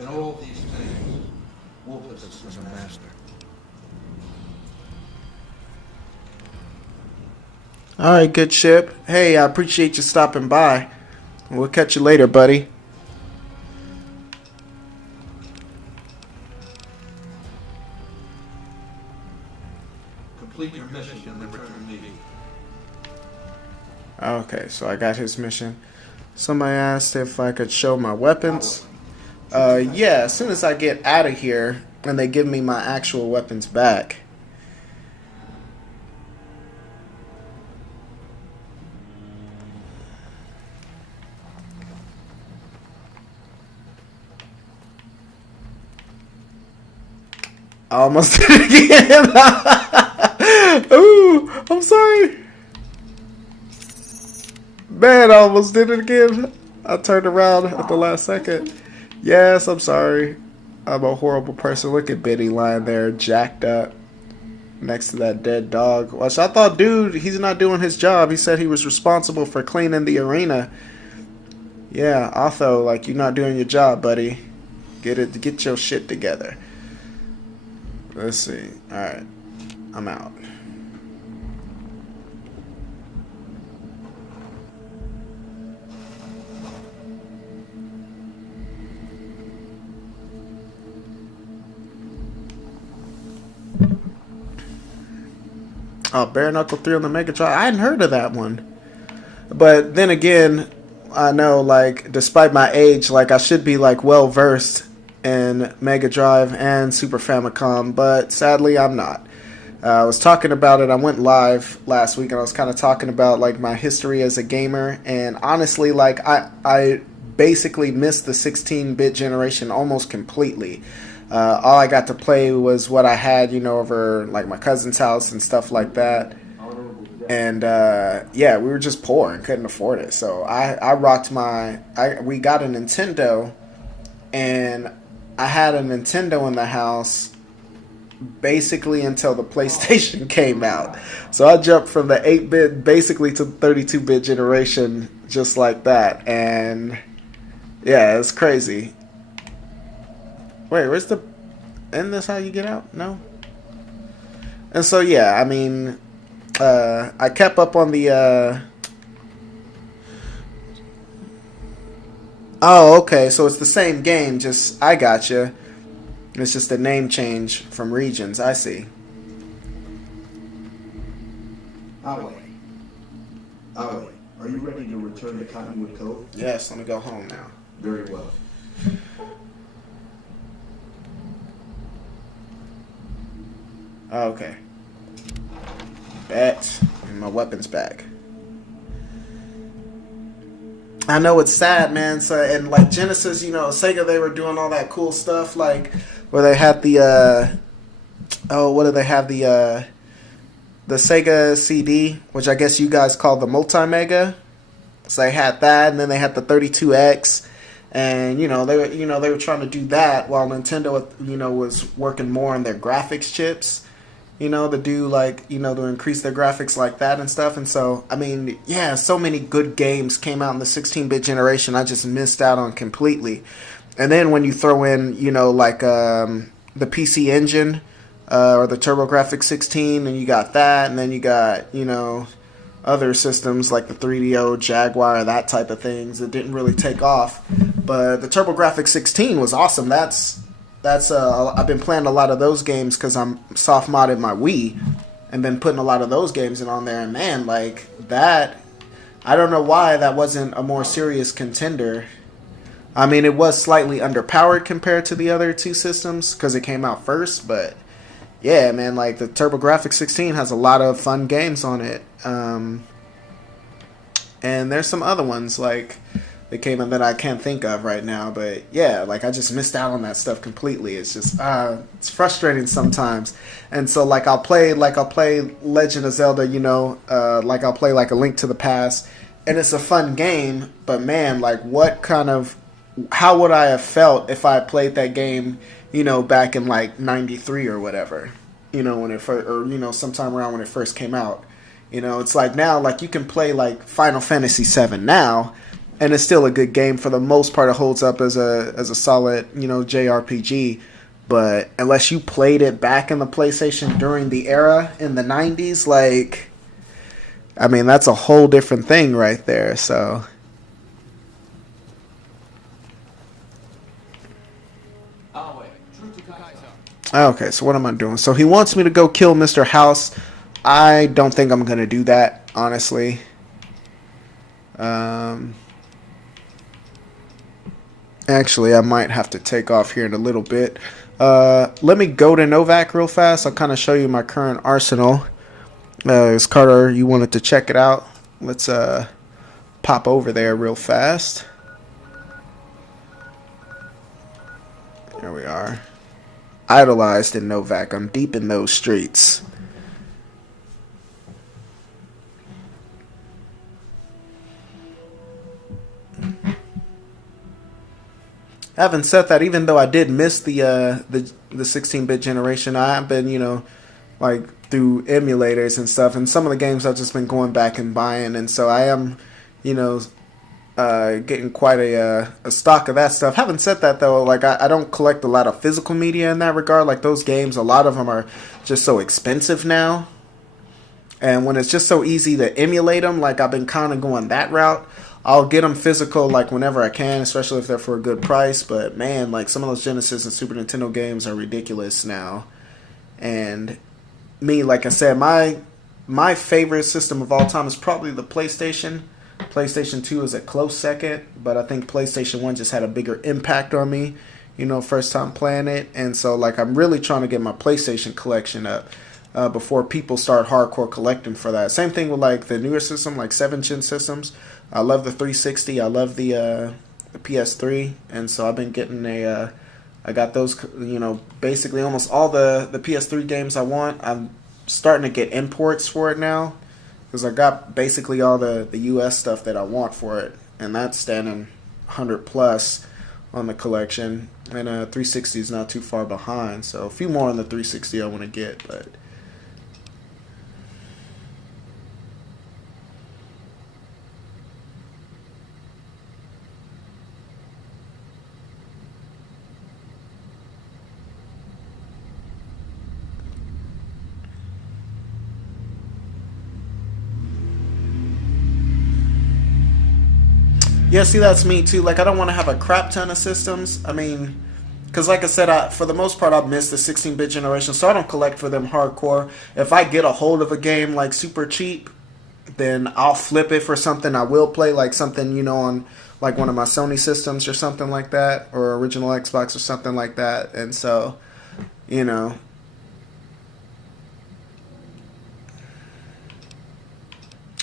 In all these things, Wolfus is a master. Alright, good ship. Hey, I appreciate you stopping by. We'll catch you later, buddy. Complete your mission and return to me. Okay, so I got his mission. Somebody asked if I could show my weapons. Yeah, as soon as I get out of here and they give me my actual weapons back. I almost did it again. Ooh, I'm sorry. Man, I almost did it again. I turned around at the last second. Yes, I'm sorry. I'm a horrible person. Look at Biddy lying there, jacked up, next to that dead dog. Which I thought, dude, he's not doing his job. He said he was responsible for cleaning the arena. Yeah, Otho, like, you're not doing your job, buddy. Get your shit together. Let's see. Alright. I'm out. Oh, Bare Knuckle 3 on the Mega Drive. I hadn't heard of that one. But then again, I know, like, despite my age, like, I should be, like, well versed in Mega Drive and Super Famicom, but sadly I'm not. I was talking about it. I went live last week and I was kind of talking about like my history as a gamer, and honestly, like I basically missed the 16-bit generation almost completely. All I got to play was what I had, you know, over like my cousin's house and stuff like that. And yeah, we were just poor and couldn't afford it. So I rocked we got a Nintendo, and I had a Nintendo in the house basically until the PlayStation came out. So I jumped from the 8-bit basically to the 32-bit generation just like that. And yeah, it's crazy. Wait, where's the... Isn't this how you get out? No? And so yeah, I mean, I kept up on the... Oh, okay, so it's the same game, just, I gotcha. It's just a name change from regions, I see. Aoi, are you ready to return to Cottonwood Cove? Yes, let me go home now. Very well. Okay. Bet. my weapons back. I know it's sad, man. So, and like Genesis, Sega, they were doing all that cool stuff, like where they had the what do they have, the Sega CD, which I guess you guys call the Multi-Mega. So they had that, and then they had the 32X, and they were trying to do that while Nintendo was working more on their graphics chips, to do like to increase their graphics like that and stuff. And so I mean, yeah, so many good games came out in the 16-bit generation I just missed out on completely. And then when you throw in like the PC Engine or the TurboGrafx 16, and you got that, and then you got other systems like the 3DO, Jaguar, that type of things that didn't really take off. But the TurboGrafx 16 was awesome. That's I've been playing a lot of those games because I'm soft modded my Wii, and been putting a lot of those games in on there. And man, like that, I don't know why that wasn't a more serious contender. I mean, it was slightly underpowered compared to the other two systems because it came out first, but yeah, man, like the TurboGrafx 16 has a lot of fun games on it. And there's some other ones like that came in that I can't think of right now, but yeah, like I just missed out on that stuff completely. It's just it's frustrating sometimes. And so like I'll play Legend of Zelda, like I'll play like A Link to the Past, and it's a fun game, but man, like how would I have felt if I played that game, back in like 93 or whatever, when it first, or sometime around when it first came out. It's like now, like you can play like Final Fantasy VII now, and it's still a good game for the most part. It holds up as a solid, JRPG. But unless you played it back in the PlayStation during the era in the 90s, like, I mean, that's a whole different thing right there. So. Okay, so what am I doing? So he wants me to go kill Mr. House. I don't think I'm going to do that, honestly. Actually, I might have to take off here in a little bit. Let me go to Novak real fast. I'll kind of show you my current arsenal. As Carter, you wanted to check it out. Let's pop over there real fast. There we are. Idolized in Novak. I'm deep in those streets. Having said that, even though I did miss the 16-bit generation, I've been, like through emulators and stuff, and some of the games I've just been going back and buying, and so I am, getting quite a stock of that stuff. Having said that, though, like I don't collect a lot of physical media in that regard. Like those games, a lot of them are just so expensive now, and when it's just so easy to emulate them, like I've been kind of going that route. I'll get them physical like whenever I can, especially if they're for a good price. But man, like some of those Genesis and Super Nintendo games are ridiculous now. And me, like I said, my favorite system of all time is probably the PlayStation. PlayStation 2 is a close second, but I think PlayStation 1 just had a bigger impact on me, first time playing it. And so like I'm really trying to get my PlayStation collection up before people start hardcore collecting for that. Same thing with like the newer system, like 7th-gen systems. I love the 360. I love the PS3, and so I've been getting I got those, basically almost all the PS3 games I want. I'm starting to get imports for it now because I got basically all the US stuff that I want for it, and that's standing 100 plus on the collection. And 360 is not too far behind, so a few more on the 360 I want to get, but. Yeah, see, that's me too. Like, I don't want to have a crap ton of systems. I mean, because like I said, for the most part, I've missed the 16-bit generation, so I don't collect for them hardcore. If I get a hold of a game like super cheap, then I'll flip it for something I will play, like something, on like one of my Sony systems or something like that, or original Xbox or something like that. And so,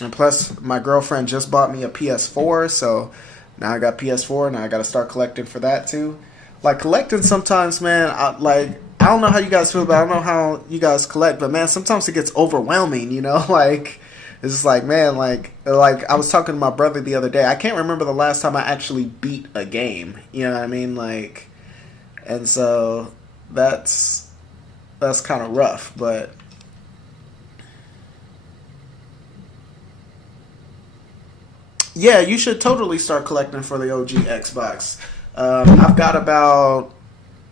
And plus, my girlfriend just bought me a PS4, so now I got PS4. Now I got to start collecting for that too. Like collecting sometimes, man. I don't know how you guys feel, but I don't know how you guys collect. But man, sometimes it gets overwhelming. You know, like it's just like, man, like I was talking to my brother the other day. I can't remember the last time I actually beat a game. You know what I mean? Like, and so that's kind of rough, but. Yeah, you should totally start collecting for the OG Xbox. I've got about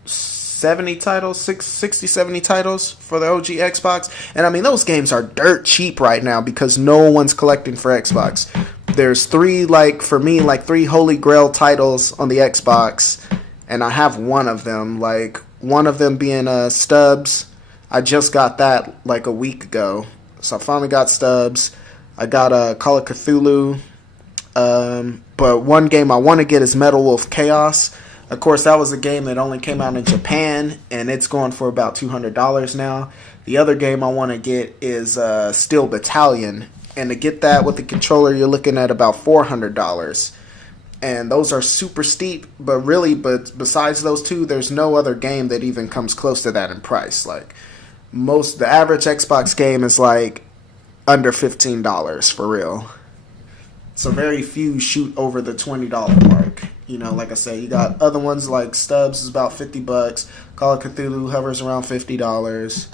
70 titles, 60, 70 titles for the OG Xbox. And I mean, those games are dirt cheap right now because no one's collecting for Xbox. There's three holy grail titles on the Xbox. And I have one of them. Like, one of them being Stubbs. I just got that like a week ago. So I finally got Stubbs. I got Call of Cthulhu. But one game I want to get is Metal Wolf Chaos. Of course, that was a game that only came out in Japan, and it's going for about $200 now. The other game I want to get is Steel Battalion, and to get that with the controller, you're looking at about $400. And those are super steep, but besides those two, there's no other game that even comes close to that in price. Like the average Xbox game is like under $15 for real. So very few shoot over the $20 mark. You know, like I said, you got other ones like Stubbs is about $50. Call of Cthulhu hovers around $50.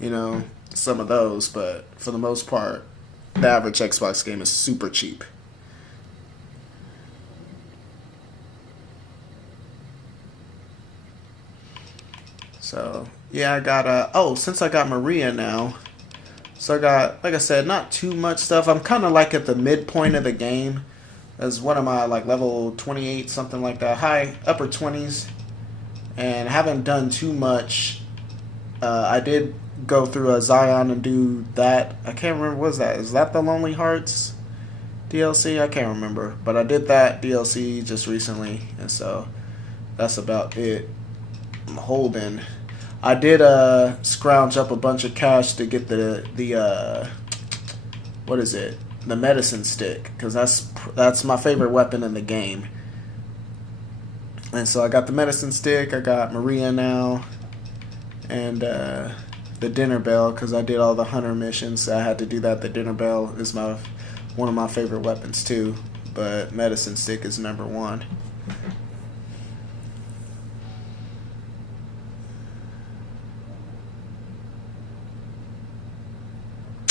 You know, some of those, but for the most part, the average Xbox game is super cheap. So yeah, I got since I got Maria now. So I got, like I said, not too much stuff. I'm kind of like at the midpoint of the game. As what am I, like level 28, something like that. Upper 20s. And haven't done too much. I did go through a Zion and do that. I can't remember, what was that? Is that the Lonely Hearts DLC? I can't remember. But I did that DLC just recently. And so that's about it. I'm holding. I did scrounge up a bunch of cash to get the what is it? The medicine stick, because that's my favorite weapon in the game. And so I got the medicine stick. I got Maria now, and the dinner bell, because I did all the hunter missions. So I had to do that. The dinner bell is one of my favorite weapons too, but medicine stick is number one.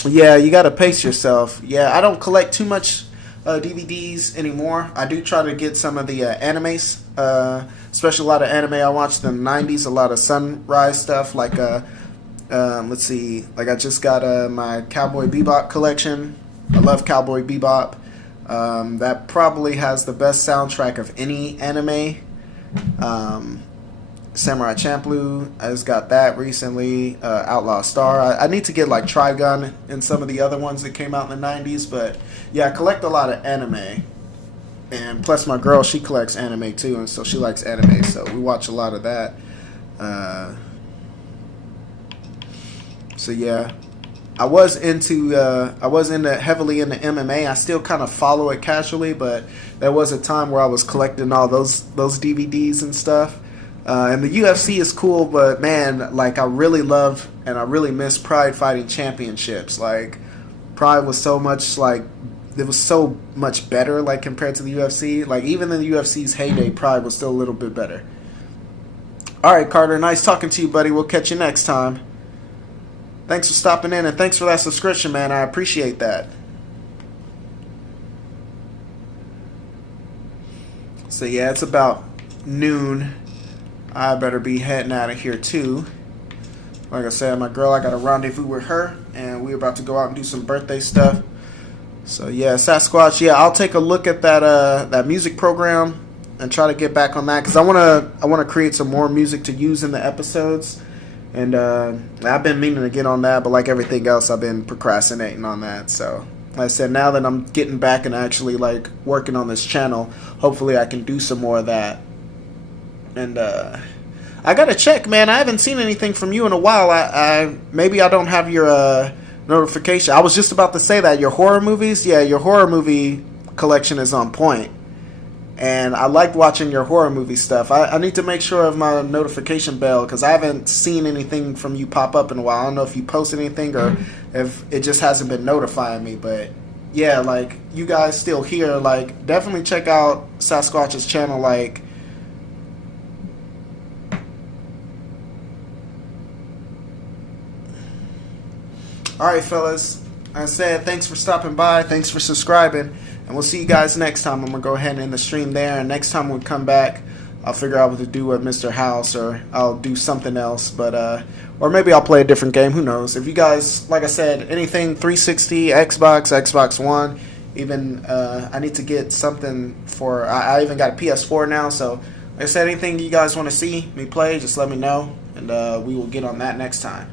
Yeah, you gotta pace yourself. Yeah, I don't collect too much DVDs anymore. I do try to get some of the animes, especially a lot of anime I watched in the 90s, a lot of Sunrise stuff, like, let's see, like I just got my Cowboy Bebop collection. I love Cowboy Bebop. That probably has the best soundtrack of any anime. Samurai Champloo, I just got that recently. Outlaw Star. I need to get like Trigun and some of the other ones that came out in the 90s. But yeah, I collect a lot of anime. And plus my girl, she collects anime too. And so she likes anime. So we watch a lot of that. So yeah. I was heavily into MMA. I still kind of follow it casually. But there was a time where I was collecting all those DVDs and stuff. And the UFC is cool, but man, like I really love and I really miss Pride Fighting Championships. Like Pride was so much it was so much better like compared to the UFC. Like even in the UFC's heyday, Pride was still a little bit better. All right, Carter, nice talking to you, buddy. We'll catch you next time. Thanks for stopping in and thanks for that subscription, man. I appreciate that. So yeah, it's about noon. I better be heading out of here too. Like I said, my girl, I got a rendezvous with her, and we're about to go out and do some birthday stuff. So yeah, Sasquatch. Yeah, I'll take a look at that music program and try to get back on that because I wanna create some more music to use in the episodes. And I've been meaning to get on that, but like everything else, I've been procrastinating on that. So like I said, now that I'm getting back and actually like working on this channel, hopefully I can do some more of that. And I gotta check, man. I haven't seen anything from you in a while. Maybe I don't have your notification. I was just about to say that. Your horror movies, yeah, your horror movie collection is on point. And I liked watching your horror movie stuff. I need to make sure of my notification bell because I haven't seen anything from you pop up in a while. I don't know if you post anything or if it just hasn't been notifying me. But yeah, like you guys still here, like definitely check out Sasquatch's channel. Like, all right, fellas. I said thanks for stopping by. Thanks for subscribing. And we'll see you guys next time. I'm going to go ahead and end the stream there. And next time we come back, I'll figure out what to do with Mr. House. Or I'll do something else. But or maybe I'll play a different game. Who knows? If you guys, like I said, anything 360, Xbox One. Even I need to get something for... I even got a PS4 now. So like I said, anything you guys want to see me play, just let me know. And we will get on that next time.